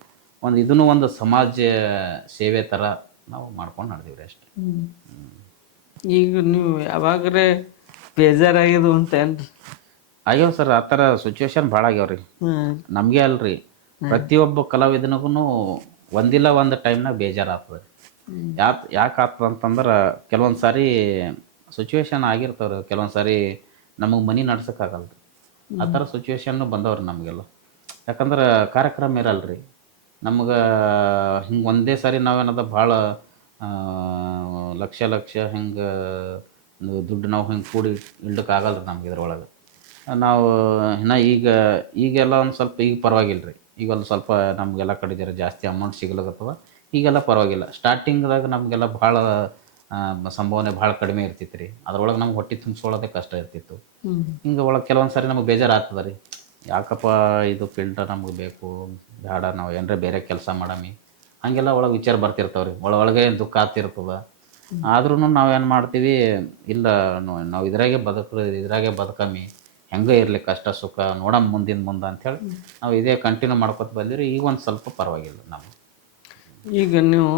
ಇದನ್ನು ಒಂದು ಸಮಾಜ ಸೇವೆ ಥರ ನಾವು ಮಾಡ್ಕೊಂಡು ನಡೆದೀವಿ ರೀ ಅಷ್ಟೇ. ಈಗ ನೀವು ಯಾವಾಗ್ರೆ ಬೇಜಾರಾಗಿದ್ದು ಅಂತ ಏನ್ರಿ? ಆಗ್ಯಾವ ಸರ್, ಆ ಥರ ಸಿಚುವೇಶನ್ ಭಾಳ ಆಗ್ಯಾವ ರೀ. ನಮಗೆ ಅಲ್ರಿ, ಪ್ರತಿಯೊಬ್ಬ ಕಲಾವಿದನಿಗೂ ಒಂದಿಲ್ಲ ಒಂದು ಟೈಮ್ನಾಗ ಬೇಜಾರಾಗ್ತದೆ. ಯಾಕೆ ಆಗ್ತದೆ ಅಂತಂದ್ರೆ, ಕೆಲವೊಂದು ಸಾರಿ ಸಿಚುವೇಶನ್ ಆಗಿರ್ತಾವ್ರಿ. ಕೆಲವೊಂದು ಸಾರಿ ನಮಗೆ ಮನೆ ನಡ್ಸೋಕ್ಕಾಗಲ್ಲ ರೀ. ಆ ಥರ ಸಿಚುವೇಶನ್ನು ಬಂದವ್ರಿ ನಮಗೆಲ್ಲ. ಯಾಕಂದ್ರೆ ಕಾರ್ಯಕ್ರಮ ಇರಲ್ಲ ರೀ ನಮ್ಗೆ. ಹಿಂಗೆ ಒಂದೇ ಸಾರಿ ನಾವೇನದ ಭಾಳ ಲಕ್ಷ ಹಿಂಗೆ ದುಡ್ಡು ನಾವು ಹಿಂಗೆ ಕೂಡಿ ಇಡ್ಲಿಕ್ಕಾಗಲ್ಲ ರೀ ನಮ್ಗೆ ಇದ್ರೊಳಗೆ. ನಾವು ಇನ್ನು ಈಗೆಲ್ಲ ಒಂದು ಸ್ವಲ್ಪ ಈಗ ಪರವಾಗಿಲ್ಲ ರೀ. ಈಗ ಒಂದು ಸ್ವಲ್ಪ ನಮಗೆಲ್ಲ ಕಡೆ ಜರ ಜಾಸ್ತಿ ಅಮೌಂಟ್ ಸಿಗ್ಲಾಗತ್ತವ. ಈಗೆಲ್ಲ ಪರವಾಗಿಲ್ಲ. ಸ್ಟಾರ್ಟಿಂಗ್ದಾಗ ನಮಗೆಲ್ಲ ಭಾಳ ಸಂಭಾವನೆ ಭಾಳ ಕಡಿಮೆ ಇರ್ತಿತ್ತು ರೀ. ಅದ್ರೊಳಗೆ ನಮ್ಗೆ ಹೊಟ್ಟೆ ತುಂಬಿಸ್ಕೊಳ್ಳೋದೇ ಕಷ್ಟ ಇರ್ತಿತ್ತು. ಹಿಂಗೆ ಒಳಗೆ ಕೆಲವೊಂದು ಸಾರಿ ನಮಗೆ ಬೇಜಾರಾಗ್ತದೆ ರೀ. ಯಾಕಪ್ಪ ಇದು ಫೀಲ್ಡ್ ನಮ್ಗೆ ಬೇಕು, ಬೇಡ, ನಾವು ಏನರೇ ಬೇರೆ ಕೆಲಸ ಮಾಡಮಿ, ಹಾಗೆಲ್ಲ ಒಳಗೆ ವಿಚಾರ ಬರ್ತಿರ್ತಾವೆ ರೀ. ಒಳಗೆ ದುಃಖ ಆಗ್ತಿರ್ತದೆ. ಆದ್ರೂ ನಾವೇನು ಮಾಡ್ತೀವಿ, ಇಲ್ಲ ನಾವು ಇದ್ರಾಗೆ ಬದುಕಮ್ಮಿ, ಹೆಂಗೆ ಇರಲಿ ಕಷ್ಟ ಸುಖ ನೋಡಮ್ಮ ಮುಂದೆ ಅಂಥೇಳಿ ನಾವು ಇದೇ ಕಂಟಿನ್ಯೂ ಮಾಡ್ಕೊತ ಬಂದಿರಿ. ಈಗ ಒಂದು ಸ್ವಲ್ಪ ಪರವಾಗಿಲ್ಲ ನಮ್ಗೆ. ಈಗ ನೀವು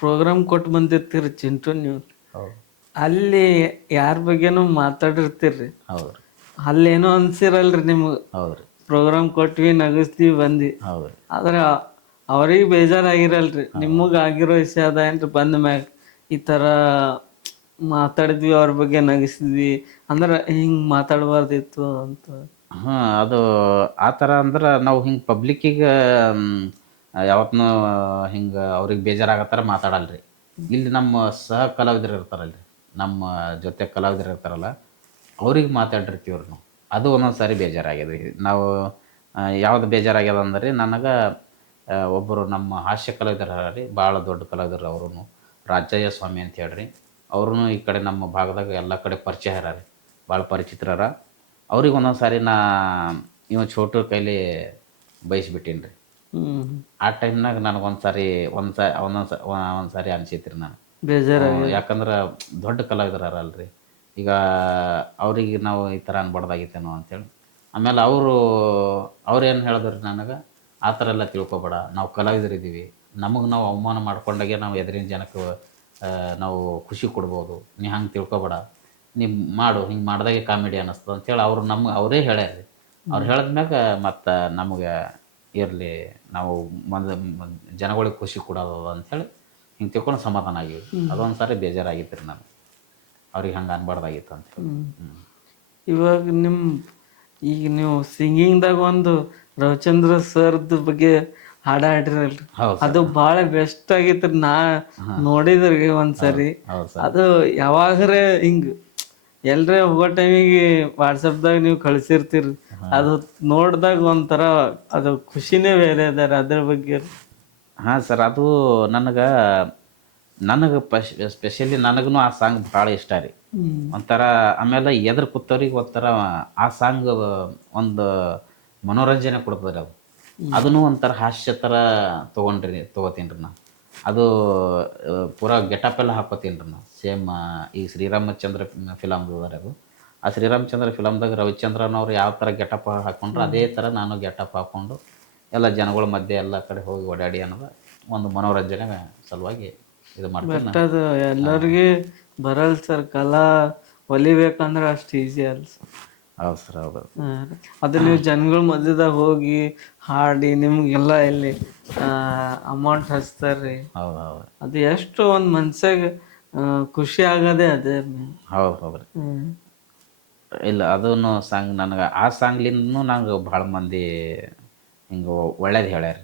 ಪ್ರೋಗ್ರಾಮ್ ಕೊಟ್ಟು ಬಂದಿರ್ತೀರಿ ಚಿಂಟು, ನೀವು ಹೌದು, ಅಲ್ಲಿ ಯಾರ ಬಗ್ಗೆನೂ ಮಾತಾಡಿರ್ತೀರಿ. ಹೌದು ರೀ. ಅಲ್ಲೇನೋ ಅನ್ಸಿರಲ್ರಿ ನಿಮ್ಗೆ? ಹೌದು ರೀ. ಪ್ರೋಗ್ರಾಮ್ ಕೊಟ್ವಿ, ನಗಿಸ್ತೀವಿ, ಬಂದು. ಹೌದು ರೀ. ಆದ್ರೆ ಅವ್ರಿಗೆ ಬೇಜಾರಾಗಿರಲ್ರಿ. ನಿಮಗೆ ಆಗಿರೋ ವಿಷಯ ಅದ ಏನ್ರಿ? ಬಂದ ಮ್ಯಾಗ ಈ ಥರ ಮಾತಾಡಿದ್ವಿ, ಅವ್ರ ಬಗ್ಗೆ ನಗಿಸಿದ್ವಿ ಅಂದ್ರೆ ಹಿಂಗೆ ಮಾತಾಡಬಾರ್ದಿತ್ತು ಅಂತ. ಹಾಂ, ಅದು ಆ ಥರ ಅಂದ್ರೆ ನಾವು ಹಿಂಗೆ ಪಬ್ಲಿಕ್ಕಿಗೆ ಯಾವತ್ತೂ ಹಿಂಗೆ ಅವ್ರಿಗೆ ಬೇಜಾರಾಗೋ ಥರ ಮಾತಾಡಲ್ಲ ರೀ. ಇಲ್ಲಿ ನಮ್ಮ ಸಹ ಕಲಾವಿದರು ಇರ್ತಾರಲ್ಲ ರೀ, ನಮ್ಮ ಜೊತೆ ಕಲಾವಿದರು ಇರ್ತಾರಲ್ಲ, ಅವ್ರಿಗೆ ಮಾತಾಡಿರ್ತೀವ್ರಿ ನಾವು. ಅದು ಒಂದೊಂದು ಸಾರಿ ಬೇಜಾರಾಗ್ಯದ. ನಾವು ಯಾವ್ದು ಬೇಜಾರಾಗ್ಯದ ಅಂದ್ರೆ, ನನಗೆ ಒಬ್ಬರು ನಮ್ಮ ಹಾಸ್ಯ ಕಲಾವಿದರು ರೀ, ಭಾಳ ದೊಡ್ಡ ಕಲಾವಿದರು. ಅವರು ರಾಜಯ್ಯ ಸ್ವಾಮಿ ಅಂತ ಹೇಳ್ರಿ. ಅವ್ರೂ ಈ ಕಡೆ ನಮ್ಮ ಭಾಗದಾಗ ಎಲ್ಲ ಕಡೆ ಪರಿಚಯ ರೀ, ಭಾಳ ಪರಿಚಿತರ. ಅವ್ರಿಗೆ ಒಂದೊಂದು ಸಾರಿ ಇವ ಛೋಟು ಕೈಲಿ ಬಯಸ್ಬಿಟ್ಟೀನಿ ರೀ. ಹ್ಮ್ ಆ ಟೈಮ್ನಾಗ ನನಗೆ ಒಂದೊಂದು ಸಾರಿ ಅನಿಸೈತಿ ರೀ ನಾನು. ಬೇಜಾರ ಯಾಕಂದ್ರೆ ದೊಡ್ಡ ಕಲಾವಿದರಲ್ರಿ. ಈಗ ಅವ್ರಿಗೆ ನಾವು ಈ ಥರ ಅನ್ಬಾರ್ದಾಗಿತ್ತೇನೋ ಅಂತೇಳಿ. ಆಮೇಲೆ ಅವ್ರೇನು ಹೇಳಿದ್ರು ನನಗೆ, ಆ ಥರ ಎಲ್ಲ ತಿಳ್ಕೊಬೇಡ, ನಾವು ಕಲಾವಿದರಿದ್ದೀವಿ, ನಮಗೆ ನಾವು ಅವಮಾನ ಮಾಡ್ಕೊಂಡಾಗೆ ನಾವು ಎದುರಿನ ಜನಕ್ಕೆ ನಾವು ಖುಷಿ ಕೊಡ್ಬೋದು, ನೀ ಹಂಗೆ ತಿಳ್ಕೊಬೇಡ, ನೀ ಮಾಡು, ಹಿಂಗೆ ಮಾಡಿದಾಗೆ ಕಾಮಿಡಿ ಅನ್ನಿಸ್ತದೆ ಅಂತೇಳಿ ಅವರೇ ಹೇಳ್ಯಾರ ರೀ. ಅವ್ರು ಹೇಳಿದ್ಮ್ಯಾಗ ಮತ್ತು ನಮಗೆ ಇರಲಿ, ನಾವು ಜನಗಳಿಗೆ ಖುಷಿ ಕೊಡೋದು ಅಂಥೇಳಿ ಹಿಂಗೆ ತಿಳ್ಕೊಂಡು ಸಮಾಧಾನ ಆಗಿವಿ. ಅದೊಂದು ಸಾರಿ ಬೇಜಾರಾಗಿತ್ತು ರೀ ನಾನು, ಅವ್ರಿಗೆ ಹಂಗೆ ಅನ್ಬಾರ್ದಾಗಿತ್ತು ಅಂತೇಳಿ. ಇವಾಗ ಈಗ ನೀವು ಸಿಂಗಿಂಗ್ದಾಗ ಒಂದು ರವಿಚಂದ್ರ ಸರ್ದ ಬಗ್ಗೆ ಹಾಡಿರಲ್ರಿ, ಅದು ಭಾಳ ಬೆಸ್ಟ್ ಆಗಿತ್ತು. ನಾ ನೋಡಿದ್ರಿ ಒಂದ್ಸರಿ. ಅದು ಯಾವಾಗ್ರೆ ಹಿಂಗ್ ಎಲ್ರೇ ಹೋಗೋ ಟೈಮಿಗೆ ವಾಟ್ಸಪ್ದಾಗ ನೀವು ಕಳ್ಸಿರ್ತೀರಿ, ಅದು ನೋಡಿದಾಗ ಒಂಥರ ಅದು ಖುಷಿನೇ ಬೇರೆ ಅದಾರ. ಅದ್ರ ಬಗ್ಗೆ ಹಾಂ ಸರ್, ಅದು ನನಗೆ ಸ್ಪೆಷಲಿ ನನಗೂ ಆ ಸಾಂಗ್ ಭಾಳ ಇಷ್ಟ ರೀ. ಒಂಥರ ಆಮೇಲೆ ಎದ್ರ ಕೂತವ್ರಿಗೆ ಒಂಥರ ಆ ಸಾಂಗ್ ಒಂದು ಮನೋರಂಜನೆ ಕೊಡ್ತದೆ ರೀ. ಅದನ್ನು ಒಂಥರ ಹಾಸ್ಯ ಥರ ತೊಗೋತೀನಿ ರೀ ನಾನು. ಅದು ಪೂರಾ ಗೆಟಪ್ ಎಲ್ಲ ಹಾಕೋತೀನಿ ರೀ ನಾನು. ಸೇಮ್ ಈ ಶ್ರೀರಾಮಚಂದ್ರ ಫಿಲಮ್ದು ಅದಾರೆ ಅದು. ಆ ಶ್ರೀರಾಮಚಂದ್ರ ಫಿಲಮ್ದಾಗ ರವಿಚಂದ್ರನವ್ರು ಯಾವ ಥರ ಗೆಟಪ್ ಹಾಕ್ಕೊಂಡ್ರು ಅದೇ ಥರ ನಾನು ಗೆಟಪ್ ಹಾಕ್ಕೊಂಡು ಎಲ್ಲ ಜನಗಳ ಮಧ್ಯೆ ಎಲ್ಲ ಕಡೆ ಹೋಗಿ ಓಡಾಡಿ ಅನ್ನೋದು ಒಂದು ಮನೋರಂಜನೆ ಸಲುವಾಗಿ ಇದು ಮಾಡ್ತೀನಿ. ಬಟ್ ಅದು ಎಲ್ಲರಿಗೆ ಬರಲ್ಲ ಸರ್, ಕಲಾ ಒಲಿಬೇಕಂದ್ರೆ ಅಷ್ಟು ಈಸಿ ಅಲ್ಲ ಸರ್. ಹೌದು ಸರ್, ಹೌದು. ಅದು ನೀವು ಜನಗಳ ಮಧ್ಯದಾಗ ಹೋಗಿ ಹಾಡಿ ನಿಮ್ಗೆಲ್ಲ ಎಲ್ಲಿ ಅಮೌಂಟ್ ಹಚ್ತಾರ್ರಿ. ಹೌದು ಹೌದು. ಅದು ಎಷ್ಟು ಒಂದು ಮನ್ಸಾಗ ಖುಷಿ ಆಗದೆ ಅದೇ. ಹೌದು ಹೌದು ರೀ. ಇಲ್ಲ, ಅದನ್ನು ಸಾಂಗ್ ನನಗೆ ಆ ಸಾಂಗ್ಲಿಂದನೂ ನಂಗೆ ಭಾಳ ಮಂದಿ ಹಿಂಗೆ ಒಳ್ಳೇದು ಹೇಳ್ಯಾರ.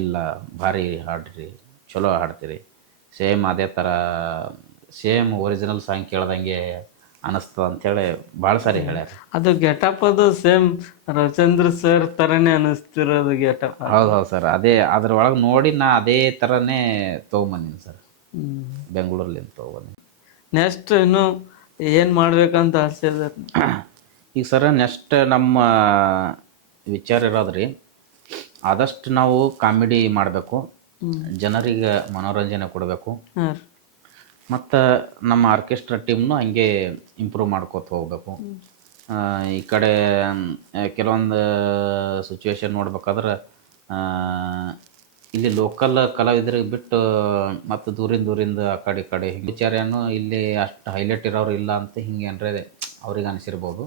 ಇಲ್ಲ ಭಾರಿ ಹಾಡ್ರಿ, ಚಲೋ ಹಾಡ್ತೀರಿ, ಸೇಮ್ ಅದೇ ಥರ ಸೇಮ್ ಒರಿಜಿನಲ್ ಸಾಂಗ್ ಕೇಳ್ದಂಗೆ ಅನ್ನಿಸ್ತದೆ ಅಂಥೇಳಿ ಭಾಳ ಸಾರಿ ಹೇಳ್ಯಾರ. ಅದು ಗೆಟಪ್ ಅದು ಸೇಮ್ ರವಿಚಂದ್ರ ಸರ್ ಥರನೇ ಅನ್ನಿಸ್ತಿರೋದು ಗೆಟಪ್. ಹೌದು ಹೌದು ಸರ್, ಅದ್ರೊಳಗೆ ನೋಡಿ ನಾ ಅದೇ ಥರನೇ ತೊಗೊಂಬಂದೀನಿ ಸರ್, ಬೆಂಗಳೂರಲ್ಲಿ ತೊಗೊಂಬಂದೀನಿ. ನೆಕ್ಸ್ಟ್ ಇನ್ನು ಏನು ಮಾಡ್ಬೇಕಂತ ಆಸೆ ಅದ? ಈಗ ಸರ್ ನೆಕ್ಸ್ಟ್ ನಮ್ಮ ವಿಚಾರ ಇರೋದ್ರಿ, ಆದಷ್ಟು ನಾವು ಕಾಮಿಡಿ ಮಾಡಬೇಕು, ಜನರಿಗೆ ಮನೋರಂಜನೆ ಕೊಡಬೇಕು, ಮತ್ತು ನಮ್ಮ ಆರ್ಕೆಸ್ಟ್ರಾ ಟೀಮ್ನು ಹಂಗೆ ಇಂಪ್ರೂವ್ ಮಾಡ್ಕೋತ ಹೋಗ್ಬೇಕು. ಈ ಕಡೆ ಕೆಲವೊಂದು ಸಿಚುವೇಶನ್ ನೋಡ್ಬೇಕಾದ್ರೆ ಇಲ್ಲಿ ಲೋಕಲ್ ಕಲಾವಿದರಿಗೆ ಬಿಟ್ಟು ಮತ್ತು ದೂರಿಂದ ಆ ಕಡೆ ಹಿಂಗೆ ವಿಚಾರೇನು ಇಲ್ಲಿ ಅಷ್ಟು ಹೈಲೈಟ್ ಇರೋರು ಇಲ್ಲ ಅಂತ ಹಿಂಗೆ ಅಂದರೆ ಅವ್ರಿಗೆ ಅನಿಸಿರ್ಬೋದು.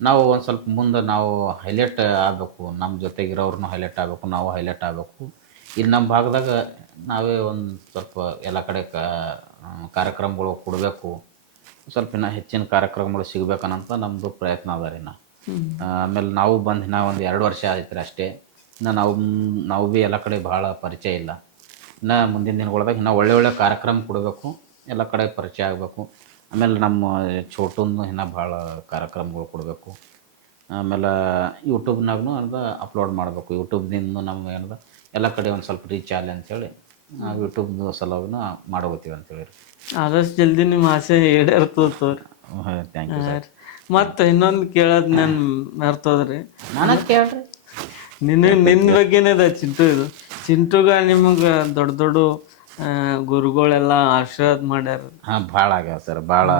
ನಾವು ಒಂದು ಸ್ವಲ್ಪ ಮುಂದೆ ನಾವು ಹೈಲೈಟ್ ಆಗಬೇಕು, ನಮ್ಮ ಜೊತೆಗಿರೋರ್ನು ಹೈಲೈಟ್ ಆಗಬೇಕು, ನಾವು ಹೈಲೈಟ್ ಆಗಬೇಕು. ಇಲ್ಲಿ ನಮ್ಮ ಭಾಗದಾಗ ನಾವೇ ಒಂದು ಸ್ವಲ್ಪ ಎಲ್ಲ ಕಡೆ ಕಾರ್ಯಕ್ರಮಗಳು ಕೊಡಬೇಕು, ಸ್ವಲ್ಪ ಇನ್ನೂ ಹೆಚ್ಚಿನ ಕಾರ್ಯಕ್ರಮಗಳು ಸಿಗ್ಬೇಕನ್ನಂತ ನಮ್ಮದು ಪ್ರಯತ್ನ ಅದ ರೀ. ಆಮೇಲೆ ನಾವು ಬಂದು ಇನ್ನೂ ಒಂದು 2 ವರ್ಷ ಆಯ್ತು ರೀ ಅಷ್ಟೇ. ಇನ್ನು ನಾವು ಭೀ ಎಲ್ಲ ಕಡೆ ಭಾಳ ಪರಿಚಯ ಇಲ್ಲ. ಇನ್ನು ಮುಂದಿನ ದಿನಗಳದಾಗ ಇನ್ನೂ ಒಳ್ಳೆ ಕಾರ್ಯಕ್ರಮ ಕೊಡಬೇಕು, ಎಲ್ಲ ಕಡೆ ಪರಿಚಯ ಆಗಬೇಕು. ಆಮೇಲೆ ನಮ್ಮ ಛೋಟುನು ಇನ್ನೂ ಭಾಳ ಕಾರ್ಯಕ್ರಮಗಳು ಕೊಡಬೇಕು. ಆಮೇಲೆ ಯೂಟ್ಯೂಬ್ನಾಗೂ ಅರ್ಧ ಅಪ್ಲೋಡ್ ಮಾಡಬೇಕು. ಯೂಟ್ಯೂಬ್ನಿಂದ ನಮ್ಗೆ ಏನದ ಎಲ್ಲ ಕಡೆ ಒಂದು ಸ್ವಲ್ಪ ರೀಚ್ ಆಗಲಿ ಅಂಥೇಳಿ ನಾವು ಯೂಟ್ಯೂಬ್ದು ಸಲುವಾಗಿ ಮಾಡೋಗತ್ತೀವಿ ಅಂತೇಳಿ. ಆದಷ್ಟು ಜಲ್ದಿ ನಿಮ್ಮ ಆಸೆ ಈಡೇರ್ತದೆ. Thank you sir. ಮತ್ತು ಇನ್ನೊಂದು ಕೇಳೋದು ನಾನು ಮರ್ತೋದ್ರಿ. ನನಗೆ ಕೇಳ್ರಿ. ನಿನ್ನ ಬಗ್ಗೆನೇ ಅದ ಚಿಂಟು. ಇದು ಚಿಂಟುಗ ನಿಮಗೆ ದೊಡ್ಡ ಗುರುಗಳೆಲ್ಲ ಆಶೀರ್ವಾದ ಮಾಡ್ಯಾರ. ಹಾಂ, ಭಾಳ ಆಗ್ಯಾವ ಸರ್. ಭಾಳ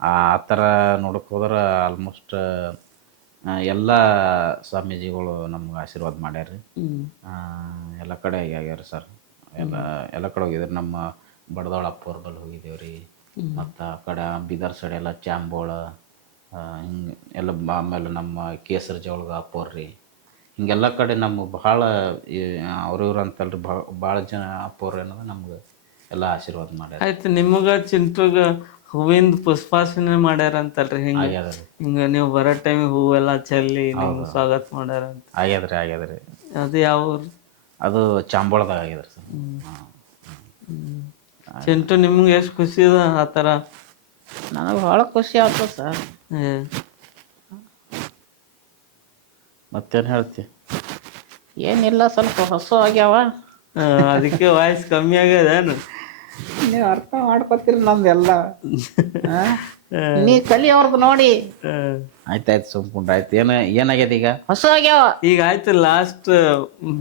ಆ ಥರ ನೋಡಕ್ಕೆ ಹೋದ್ರೆ ಆಲ್ಮೋಸ್ಟ್ ಎಲ್ಲ ಸ್ವಾಮೀಜಿಗಳು ನಮ್ಗೆ ಆಶೀರ್ವಾದ ಮಾಡ್ಯಾರ ರೀ. ಎಲ್ಲ ಕಡೆ ಆಗ್ಯಾರ ಸರ್. ಎಲ್ಲ ಕಡೆ ಹೋಗಿದ್ರಿ. ನಮ್ಮ ಬಡದಾಳ ಅಪ್ಪವ್ರ ಬಳಿ ಹೋಗಿದ್ದೇವೆ ರೀ, ಮತ್ತು ಆ ಕಡೆ ಬೀದರ್ ಸೈಡ್ ಎಲ್ಲ ಚಾಂಬೋಳ ಹಿಂಗೆ ಎಲ್ಲ. ಆಮೇಲೆ ನಮ್ಮ ಕೇಸರ ಜವಳ್ಗ ಅಪ್ಪವ್ರು ರೀ, ಹಿಂಗೆಲ್ಲ ಕಡೆ ನಮ್ಮ ಭಾಳ ಅವ್ರಿವ್ರು ಅಂತಲ್ರಿ ಭಾಳ ಜನ ಅಪ್ಪವ್ರು ಏನದ ನಮ್ಗೆ ಎಲ್ಲ ಆಶೀರ್ವಾದ ಮಾಡ್ಯಾರ. ಆಯ್ತು, ನಿಮಗೆ ಚಿಂಟುಗ ಹೂವಿಂದ ಪುಷ್ಪಾರ್ಚನೆ ಮಾಡ್ಯಾರ ಅಂತಲ್ರಿ? ಹಿಂಗೆ ನೀವು ಬರೋ ಟೈಮಿಗೆ ಹೂವೆಲ್ಲ ಚೆಲ್ಲಿ ನಿಮ್ಗೆ ಸ್ವಾಗತ ಮಾಡ್ಯಾರ ಅಂತ. ಆಗ್ಯದ್ರಿ. ಅದು ಯಾವ ಊರು? ಅದು ಚಾಂಬೋಳದಾಗ ಆಗ್ಯದ್ರಿ ಸರ್. ಚಿಂಟು ನಿಮ್ಗೆ ಎಷ್ಟು ಖುಷಿ ಅದ ಆ ಥರ? ನನಗೆ ಭಾಳ ಖುಷಿ ಆಗ್ತದೆ ಸರ್. ಮತ್ತೇನು ಹೇಳ್ತಿ? ಏನಿಲ್ಲ, ಸ್ವಲ್ಪ ಹೊಸ ಆಗ್ಯಾವ, ಅದಕ್ಕೆ ವಾಯ್ಸ್ ಕಮ್ಮಿ ಆಗ್ಯದೇನು? ನೀವು ಅರ್ಥ ಮಾಡ್ಕೊತೀರಿ ನಮ್ದೆಲ್ಲ. ನೀ ಕಲಿ ಅವ್ರದ್ದು ನೋಡಿ. ಆಯ್ತಾಯ್ತು ಸುಮ್ಕೊಂಡ್ರೆ ಆಯ್ತು. ಏನಾಗ್ಯದ ಈಗ? ಹೊಸ ಆಗ್ಯಾವ. ಈಗ ಆಯ್ತು ಲಾಸ್ಟ್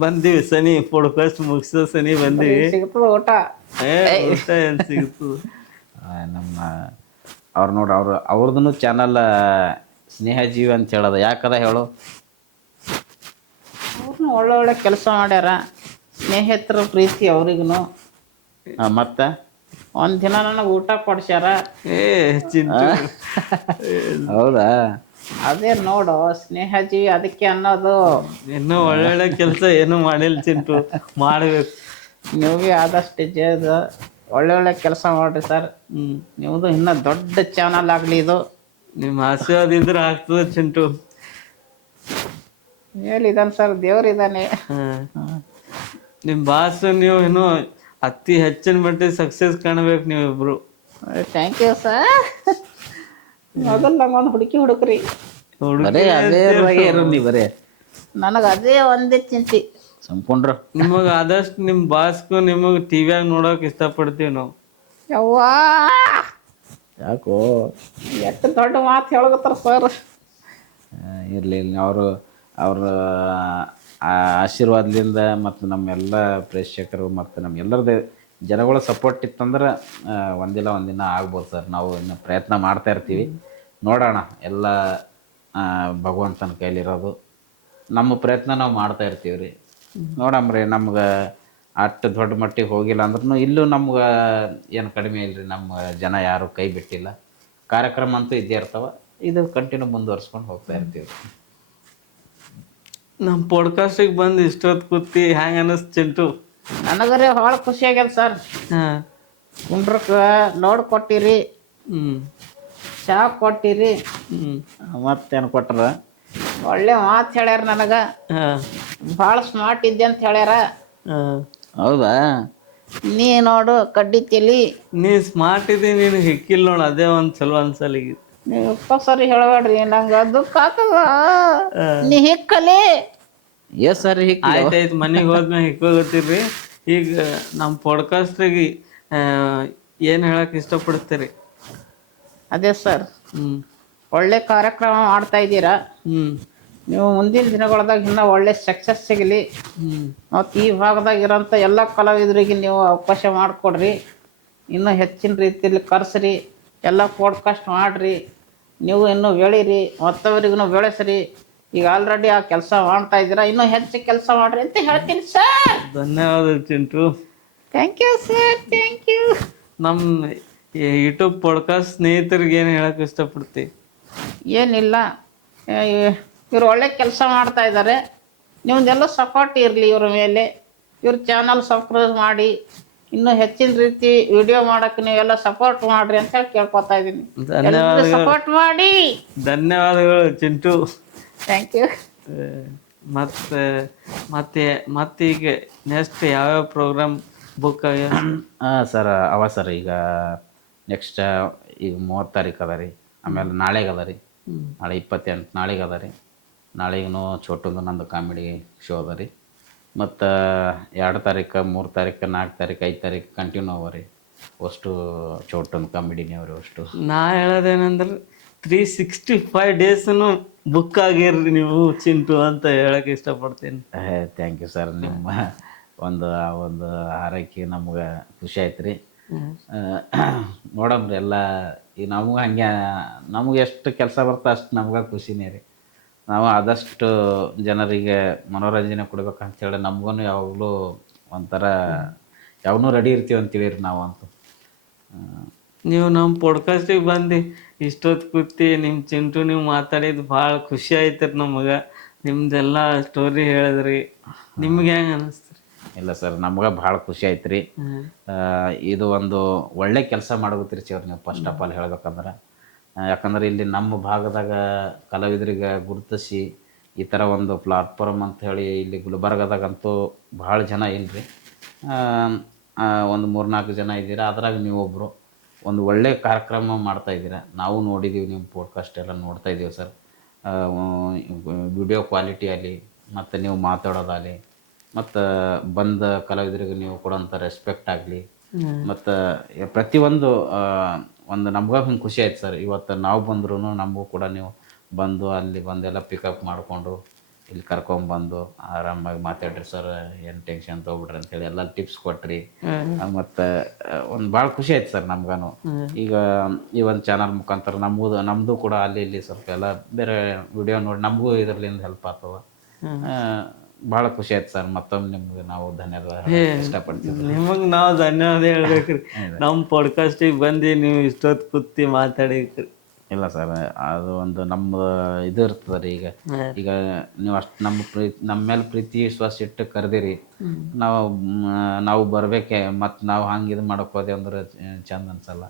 ಬಂದಿವಿ ಸನಿ ಪೊಡ್ಕಾಸ್ಟ್ ಮುಗಿಸೋ ಸನಿ ಬಂದಿವಿ. ಸಿಗ್ತದ ಊಟ. ಊಟ ಏನ್ ಸಿಗ್ತದ? ನಮ್ಮ ಅವ್ರು ನೋಡ್ರಿ ಅವ್ರದ್ದು ಚಾನಲ್ ಸ್ನೇಹಜೀವಿ ಅಂತ ಹೇಳೋದು ಯಾಕದ ಹೇಳು? ಅವ್ರನ್ನ ಒಳ್ಳೊಳ್ಳೆ ಕೆಲಸ ಮಾಡ್ಯಾರ, ಸ್ನೇಹಿತರ ಪ್ರೀತಿ ಅವ್ರಿಗೂ. ಮತ್ತೆ ಒಂದಿನ ನನಗೆ ಊಟ ಕೊಡ್ಸ್ಯಾರ. ಚಿಂಟು ಹೌದಾ? ಅದೇ ನೋಡು ಸ್ನೇಹಜೀವಿ ಅದಕ್ಕೆ ಅನ್ನೋದು. ಇನ್ನೂ ಒಳ್ಳೊಳ್ಳೆ ಕೆಲಸ ಏನು ಮಾಡಿಲ್ಲ ಚಿಂಟು, ಮಾಡ್ಬೇಕು. ನೀವು ಭೀ ಆದಷ್ಟು ಒಳ್ಳೊಳ್ಳೆ ಕೆಲಸ ಮಾಡ್ರಿ ಸರ್. ನಿಮ್ಮದು ಇನ್ನೂ ದೊಡ್ಡ ಚಾನಲ್ ಆಗಲಿ ಇದು. ನಿಮ್ಮ ಆಶೀರ್ವಾದ ಇದ್ರೆ ಆಗ್ತದೆ ಚಿಂಟು. ಹೇಳಿದಾನೆ ಸರ್, ದೇವ್ರಿದ್ದಾನೆ. ನಿಮ್ಮ ಬಾಸ್ ನೀವು ಇನ್ನೂ ಅತಿ ಹೆಚ್ಚಿನ ಮಟ್ಟಿಗೆ ಸಕ್ಸಸ್ ಕಾಣಬೇಕು ನೀವಿಬ್ರು. Thank you sir. ಮೊದಲು ನಂಗೊಂದು ಹುಡುಕ್ರಿ. ಬರೇ ಅದೇ ಇರೋ ನೀ ಬರೇ ನನಗೆ ಅದೇ ಒಂದೇ ಚಿಂತೆ. ಸಂಕೊಂಡ್ರ ನಿಮಗೆ ಆದಷ್ಟು ನಿಮ್ಮ ಬಾಸ್ಗೂ ನಿಮಗೆ ಟಿವಿಯಾಗ ನೋಡೋಕೆ ಇಷ್ಟಪಡ್ತೀವಿ ನಾವು. ಯವ್ವಾ ಯಾಕೋ ಎಷ್ಟು ದೊಡ್ಡ ಮಾತು ಹೇಳಕತ್ತಾರ ಸರ್. ಇರಲಿ ಅವ್ರ ಆಶೀರ್ವಾದದಿಂದ ಮತ್ತು ನಮ್ಮೆಲ್ಲ ಪ್ರೇಕ್ಷಕರು ಮತ್ತು ನಮ್ಮೆಲ್ಲರದ್ದು ಜನಗಳ ಸಪೋರ್ಟ್ ಇತ್ತಂದ್ರೆ ಒಂದಿಲ್ಲ ಒಂದಿನ ಆಗ್ಬೋದು ಸರ್. ನಾವು ಇನ್ನು ಪ್ರಯತ್ನ ಮಾಡ್ತಾ ಇರ್ತೀವಿ, ನೋಡೋಣ. ಎಲ್ಲ ಭಗವಂತನ ಕೈಲಿರೋದು. ನಮ್ಮ ಪ್ರಯತ್ನ ನಾವು ಮಾಡ್ತಾ ಇರ್ತೀವಿ ರೀ. ನೋಡಮ್ರಿ, ನಮ್ಗೆ ಅಷ್ಟು ದೊಡ್ಡ ಮಟ್ಟಿಗೆ ಹೋಗಿಲ್ಲ ಅಂದ್ರೂ ಇಲ್ಲೂ ನಮ್ಗೆ ಏನು ಕಡಿಮೆ ಇಲ್ಲರಿ. ನಮ್ಮ ಜನ ಯಾರೂ ಕೈ ಬಿಟ್ಟಿಲ್ಲ. ಕಾರ್ಯಕ್ರಮ ಅಂತೂ ಇದ್ದೇ ಇರ್ತಾವೆ. ಇದು ಕಂಟಿನ್ಯೂ ಮುಂದುವರ್ಸ್ಕೊಂಡು ಹೋಗ್ತಾ ಇರ್ತೀವಿ. ನಮ್ಮ ಪಾಡ್ಕಾಸ್ಟಿಗೆ ಬಂದು ಇಷ್ಟೊತ್ತು ಕೂತಿ ಹ್ಯಾಂಗೆ ಅನ್ನಿಸ್ತು ಚಿಂಟು? ನನಗರೆ ಭಾಳ ಖುಷಿ ಆಗ್ಯದ ಸರ್. ಕುಂಡ್ರಕ್ಕೆ ಲೋಡ್ ಕೊಟ್ಟಿರಿ, ಚಾ ಕೊಟ್ಟಿರಿ, ಮತ್ತೇನು ಕೊಟ್ರ? ಒಳ್ಳೆ ಮಾತು ಹೇಳ್ಯಾರ. ನನಗೆ ಭಾಳ ಸ್ಮಾರ್ಟ್ ಇದ್ದೆ ಅಂತ ಹೇಳ್ಯಾರ. ಹೌದಾ? ನೀ ನೋಡು ಕಡ್ಡಿ ತಲಿ. ನೀ ಸ್ಮಾರ್ಟ್ ಇದ್ದಿ, ನೀನು ಹಿಕ್ಕಿಲ್ಲ ನೋಡು, ಅದೇ ಒಂದು ಚಲೋ ಅನ್ಸಲಿಗೆ. ನೀವು ಸರಿ ಹೇಳಬೇಡ್ರಿ, ನಂಗೆ ದುಃಖ ಆಗ್ತದ. ನೀ ಹಿಕ್ಕಲಿ. ಸರಿ ಆಯ್ತಾಯ್ತು, ಮನೆಗೆ ಹೋದ್ಮೇಲೆ ಹಿಕ್ಕೋಗತ್ತೀರಿ. ಈಗ ನಮ್ಮ ಪಾಡ್ಕಾಸ್ಟಿಗೆ ಏನು ಹೇಳಕ್ಕೆ ಇಷ್ಟಪಡ್ತೀರಿ? ಅದೇ ಸರ್, ಒಳ್ಳೆ ಕಾರ್ಯಕ್ರಮ ಮಾಡ್ತಾ ಇದ್ದೀರಾ. ನೀವು ಮುಂದಿನ ದಿನಗಳದಾಗ ಇನ್ನೂ ಒಳ್ಳೆ ಸಕ್ಸಸ್ ಸಿಗಲಿ. ಮತ್ತು ಈ ಭಾಗದಾಗ ಇರೋಂಥ ಎಲ್ಲ ಕಲಾವಿದರಿಗೆ ನೀವು ಅವಕಾಶ ಮಾಡಿಕೊಡ್ರಿ. ಇನ್ನೂ ಹೆಚ್ಚಿನ ರೀತಿಯಲ್ಲಿ ಕರೆಸ್ರಿ, ಎಲ್ಲ ಪಾಡ್ಕಾಸ್ಟ್ ಮಾಡಿರಿ. ನೀವು ಇನ್ನೂ ಬೆಳೀರಿ, ಮತ್ತವರಿಗೂ ಬೆಳೆಸ್ರಿ. ಈಗ ಆಲ್ರೆಡಿ ಆ ಕೆಲಸ ಮಾಡ್ತಾ ಇದ್ದೀರಾ, ಇನ್ನೂ ಹೆಚ್ಚು ಕೆಲಸ ಮಾಡಿರಿ ಅಂತ ಹೇಳ್ತೀನಿ ಸರ್. ಧನ್ಯವಾದ Chintu. Thank you sir, thank you. ನಮ್ಮ ಯೂಟ್ಯೂಬ್ ಪಾಡ್ಕಾಸ್ಟ್ ಸ್ನೇಹಿತರಿಗೆ ಏನು ಹೇಳಕ್ಕೆ ಇಷ್ಟಪಡ್ತಿ? ಏನಿಲ್ಲ, ಇವ್ರು ಒಳ್ಳೆ ಕೆಲಸ ಮಾಡ್ತಾ ಇದ್ದಾರೆ. ನಿಮ್ಮದೆಲ್ಲ ಸಪೋರ್ಟ್ ಇರಲಿ ಇವ್ರ ಮೇಲೆ. ಇವ್ರ ಚಾನಲ್ ಸಬ್ಸ್ಕ್ರೈಬ್ ಮಾಡಿ, ಇನ್ನೂ ಹೆಚ್ಚಿನ ರೀತಿ ವಿಡಿಯೋ ಮಾಡೋಕ್ಕೆ ನೀವೆಲ್ಲ ಸಪೋರ್ಟ್ ಮಾಡಿರಿ ಅಂತ ಹೇಳಿ ಕೇಳ್ಕೊತಾ ಇದ್ದೀನಿ. ಸಪೋರ್ಟ್ ಮಾಡಿ. ಧನ್ಯವಾದಗಳು ಚಿಂಟು. Thank you. ಮತ್ತೆ ಈಗ ನೆಕ್ಸ್ಟ್ ಯಾವ್ಯಾವ ಪ್ರೋಗ್ರಾಮ್ ಬುಕ್ ಆಗ್ಯಾವ? ಸರ್ ಸರ್ ಈಗ ನೆಕ್ಸ್ಟ್ ಈಗ 30 ತಾರೀಕು ಅದ ರೀ. ಆಮೇಲೆ ನಾಳೆಗೆ ಅದ ರೀ, ನಾಳೆ 28 ನಾಳೆಗೆ ಅದ ರೀ. ನಾಳೆಗೂ ಚೋಟುಂದು ನಂದು ಕಾಮಿಡಿ ಶೋ ಅದ ರೀ. ಮತ್ತು 2 ತಾರೀಕು 3 ತಾರೀಕು 4 ತಾರೀಕು 5 ತಾರೀಕು ಕಂಟಿನ್ಯೂ ಅವ ರೀ. ಅಷ್ಟು ಚೋಟೊಂದು ಕಾಮಿಡಿನೇ ಅವ್ರಿ. ಅಷ್ಟು ನಾ ಹೇಳೋದೇನಂದ್ರೆ 365 ಡೇಸನ್ನು ಬುಕ್ ಆಗಿರ್ರಿ ನೀವು ಚಿಂಟು ಅಂತ ಹೇಳಕ್ಕೆ ಇಷ್ಟಪಡ್ತೀನಿ. Thank you sir. ನಿಮ್ಮ ಒಂದು ಹಾರೈಕೆ ನಮ್ಗೆ ಖುಷಿ ಆಯ್ತು ರೀ. ನೋಡಮ್ರಿ, ಎಲ್ಲ ಈಗ ನಮ್ಗೆ ಹಂಗೆ ನಮ್ಗೆ ಎಷ್ಟು ಕೆಲಸ ಬರ್ತಾ ಅಷ್ಟು ನಮ್ಗೆ ಖುಷಿನೇ ರೀ. ನಾವು ಆದಷ್ಟು ಜನರಿಗೆ ಮನೋರಂಜನೆ ಕೊಡ್ಬೇಕಂತೇಳಿ ನಮಗೂ ಯಾವಾಗಲೂ ಒಂಥರ ಯಾವನ್ನೂ ರೆಡಿ ಇರ್ತೀವಿ ಅಂತೇಳಿರಿ ನಾವು ಅಂತೂ. ನೀವು ನಮ್ಮ ಪಾಡ್ಕಾಸ್ಟಿಗೆ ಬಂದು ಇಷ್ಟೊತ್ತು ಕೂತಿ ನಿಮ್ಮ ಚಿಂಟು ನೀವು ಮಾತಾಡಿದ್ದು ಭಾಳ ಖುಷಿ ಆಯ್ತು ರೀ ನಮಗೆ. ನಿಮ್ದೆಲ್ಲ ಸ್ಟೋರಿ ಹೇಳಿದ್ರಿ. ನಿಮ್ಗೆ ಹೆಂಗೆ ಅನ್ನಿಸ್ತು? ಇಲ್ಲ ಸರ್, ನಮ್ಗೆ ಭಾಳ ಖುಷಿ ಆಯ್ತು ರೀ. ಇದು ಒಂದು ಒಳ್ಳೆ ಕೆಲಸ ಮಾಡೋಗುತ್ತೀರಿ ಸರ್ ನೀವು, ಫಸ್ಟ್ ಆಫ್ ಆಲ್ ಹೇಳ್ಬೇಕಂದ್ರೆ. ಯಾಕಂದ್ರೆ ಇಲ್ಲಿ ನಮ್ಮ ಭಾಗದಾಗ ಕಲಾವಿದರಿಗೆ ಗುರುತಿಸಿ ಈ ಥರ ಒಂದು ಪ್ಲಾಟ್ಫಾರ್ಮ್ ಅಂತ ಹೇಳಿ ಇಲ್ಲಿ ಗುಲ್ಬರ್ಗದಾಗಂತೂ ಭಾಳ ಜನ ಇಲ್ಲರಿ. ಒಂದು 3-4 ಜನ ಇದ್ದೀರಾ, ಅದ್ರಾಗ ನೀವೊಬ್ಬರು ಒಂದು ಒಳ್ಳೆಯ ಕಾರ್ಯಕ್ರಮ ಮಾಡ್ತಾಯಿದ್ದೀರಾ. ನಾವು ನೋಡಿದ್ದೀವಿ, ನಿಮ್ಮ ಪಾಡ್ಕಾಸ್ಟ್ ಎಲ್ಲ ನೋಡ್ತಾ ಇದ್ದೀವಿ ಸರ್. ವಿಡಿಯೋ ಕ್ವಾಲಿಟಿ ಆಗಲಿ, ಮತ್ತು ನೀವು ಮಾತಾಡೋದಾಗಲಿ, ಮತ್ತು ಬಂದ ಕಲಾವಿದರಿಗೆ ನೀವು ಕೊಡೋಂಥ ರೆಸ್ಪೆಕ್ಟ್ ಆಗಲಿ, ಮತ್ತು ಪ್ರತಿಯೊಂದು ಒಂದು ನಮ್ಗೆ ಹಿಂಗೆ ಖುಷಿ ಆಯ್ತು ಸರ್. ಇವತ್ತು ನಾವು ಬಂದ್ರೂ ನಮಗೂ ಕೂಡ ನೀವು ಬಂದು ಅಲ್ಲಿ ಬಂದೆಲ್ಲ ಪಿಕಪ್ ಮಾಡಿಕೊಂಡು ಇಲ್ಲಿ ಕರ್ಕೊಂಬಂದು ಆರಾಮಾಗಿ ಮಾತಾಡ್ರಿ ಸರ್, ಏನು ಟೆನ್ಷನ್ ತೊಗೊಬಿಡ್ರಿ ಅಂತೇಳಿ ಎಲ್ಲ ಟಿಪ್ಸ್ ಕೊಟ್ರಿ. ಮತ್ತು ಒಂದು ಭಾಳ ಖುಷಿ ಆಯ್ತು ಸರ್ ನಮ್ಗೂ. ಈಗ ಈ ಒಂದು ಚಾನಲ್ ಮುಖಾಂತರ ನಮ್ಮದು ಕೂಡ ಅಲ್ಲಿ ಇಲ್ಲಿ ಸ್ವಲ್ಪ ಎಲ್ಲ ಬೇರೆ ವಿಡಿಯೋ ನೋಡಿ ನಮಗೂ ಇದರಲ್ಲಿಂದ ಹೆಲ್ಪ್ ಆಗ್ತವ. ಭಾಳ ಖುಷಿ ಆಯ್ತು ಸರ್. ಮತ್ತೊಮ್ಮೆ ನಿಮ್ಗೆ ನಾವು ಧನ್ಯವಾದ ಇಷ್ಟಪಡ್ತೀವಿ. ನಿಮಗೆ ನಾವು ಧನ್ಯವಾದ ಹೇಳ್ಬೇಕ್ರಿ. ನಮ್ಮ ಪಾಡ್ಕಾಸ್ಟಿಗೆ ಬಂದು ನೀವು ಇಷ್ಟೊತ್ತು ಕೂತಿ ಮಾತಾಡಿಕ್ರಿ. ಇಲ್ಲ ಸರ್, ಅದು ಒಂದು ನಮ್ಮದು ಇದು ಇರ್ತದೆ ರೀ. ಈಗ ನೀವು ಅಷ್ಟು ನಮ್ಮ ಮೇಲೆ ಪ್ರೀತಿ ವಿಶ್ವಾಸ ಇಟ್ಟು ಕರೆದಿರಿ, ನಾವು ಬರಬೇಕೆ. ಮತ್ತು ನಾವು ಹಂಗೆ ಇದು ಮಾಡೋಕೆ ಹೋದೆ ಅಂದ್ರೆ ಚಂದ ಅನ್ಸಲ್ಲ.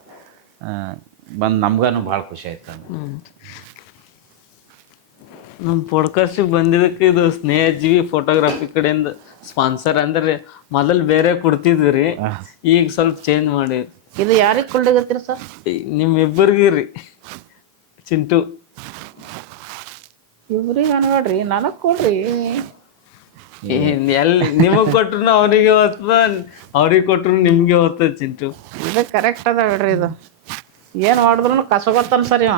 ಬಂದು ನಮ್ಗೂ ಭಾಳ ಖುಷಿ ಆಯ್ತು. ನಮ್ಮ ಪಾಡ್ಕಾಸ್ಟಿಗೆ ಬಂದಿದ್ದಕ್ಕೆ ಇದು ಸ್ನೇಹಜೀವಿ ಫೋಟೋಗ್ರಫಿ ಕಡೆಯಿಂದ ಸ್ಪಾನ್ಸರ್. ಅಂದರೆ ಮೊದಲು ಬೇರೆ ಕೊಡ್ತಿದ್ವಿ ರೀ, ಈಗ ಸ್ವಲ್ಪ ಚೇಂಜ್ ಮಾಡಿ. ಇದು ಯಾರಿಗೆ ಕೊಳ್ಳಿಗತ್ತೀರಿ ಸರ್? ನಿಮ್ಮಿಬ್ಬರಿಗೆ ರೀ, ಚಿಂಟು ಇವ್ರಿಗೆ ಅನ್ಬೇಡ್ರಿ, ನನಗೆ ಕೊಡ್ರಿ. ಎಲ್ಲಿ ನಿಮಗೆ ಕೊಟ್ರು ಅವರಿಗೆ ಹೋಗ್ತದ, ಅವ್ರಿಗೆ ಕೊಟ್ರು ನಿಮಗೆ ಹೋಗ್ತದ. ಚಿಂಟು ಇದು ಕರೆಕ್ಟ್ ಅದ ಬಿಡ್ರಿ. ಇದು ಏನು ಮಾಡಿದ್ರು ಕಸಗೊತ್ತಾನ ಸರ್ ಇವ.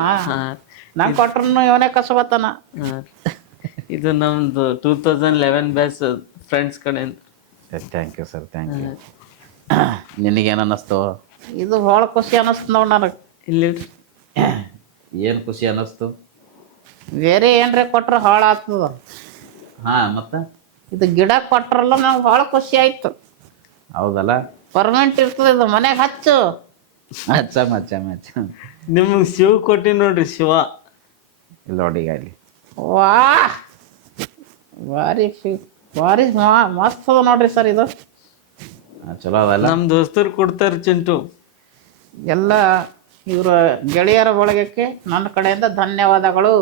ನಂಗೆ ಕೊಟ್ರು ಇವನೇ ಕಸಗೊತ್ತಾನ. ಇದು ನಮ್ಮದು 2011 ಬ್ಯಾಚ್ ಫ್ರೆಂಡ್ಸ್ ಕಡೆಯಿಂದ. Thank you sir, thank you. ನಿನಗೇನು ಅನ್ನಿಸ್ತು? ಇದು ಭಾಳ ಖುಷಿ ಅನ್ನಿಸ್ತು ನೋಡಿ ನನಗೆ. ಇಲ್ಲಿ ಏನು ಖುಷಿ ಅನ್ನಿಸ್ತು? ಬೇರೆ ಏನ್ರಿ ಕೊಟ್ರೆ ಹಾಳಾಗ್ತದ. ಹಾಂ, ಮತ್ತು ಇದು ಗಿಡ ಕೊಟ್ರಲ್ಲ ನಂಗೆ ಭಾಳ ಖುಷಿ ಆಯ್ತು. ಹೌದಲ್ಲ, ಪರ್ಮನೆಂಟ್ ಇರ್ತದೆ ಇದು. ಮನೆಗೆ ಹಚ್ಚು. ಮಚ್ಚ ನಿಮಗೆ ಶಿವ ಕೊಟ್ಟಿ ನೋಡ್ರಿ, ಶಿವ. ಇಲ್ಲ ನೋಡಿ ಈಗ ಅಲ್ಲಿ. ವಾ, ಭಾರಿ ಮಸ್ತ್ ಅದ ನೋಡ್ರಿ ಸರ್ ಇದು. ಚಲೋ ಅದಲ್ಲ. ನಮ್ಮ ದೋಸ್ತರು ಕೊಡ್ತಾರೆ ಚಿಂಟು. ಎಲ್ಲ ಇವರ ಗೆಳೆಯರ ಬಳಗಕ್ಕೆ ನನ್ನ ಕಡೆಯಿಂದ ಧನ್ಯವಾದಗಳು.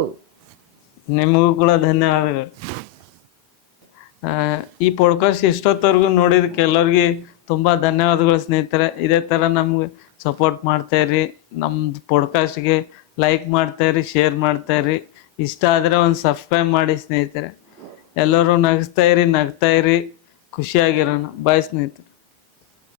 ನಿಮಗೂ ಕೂಡ ಧನ್ಯವಾದಗಳು. ಈ ಪಾಡ್ಕಾಸ್ಟ್ ಇಷ್ಟೊತ್ತವರೆಗೂ ನೋಡಿದಕ್ಕೆ ಎಲ್ಲರಿಗೆ ತುಂಬ ಧನ್ಯವಾದಗಳು ಸ್ನೇಹಿತರೆ. ಇದೇ ಥರ ನಮ್ಗೆ ಸಪೋರ್ಟ್ ಮಾಡ್ತಾಯಿರಿ. ನಮ್ಮದು ಪಾಡ್ಕಾಸ್ಟ್ಗೆ ಲೈಕ್ ಮಾಡ್ತಾಯಿರಿ, ಶೇರ್ ಮಾಡ್ತಾಯಿರಿ. ಇಷ್ಟ ಆದರೆ ಒಂದು ಸಬ್ಸ್ಕ್ರೈಬ್ ಮಾಡಿ ಸ್ನೇಹಿತರೆ. ಎಲ್ಲರೂ ನಗಿಸ್ತಾಯಿರಿ, ಖುಷಿಯಾಗಿರೋಣ. ಬಾಯ್ ಸ್ನೇಹಿತರೆ.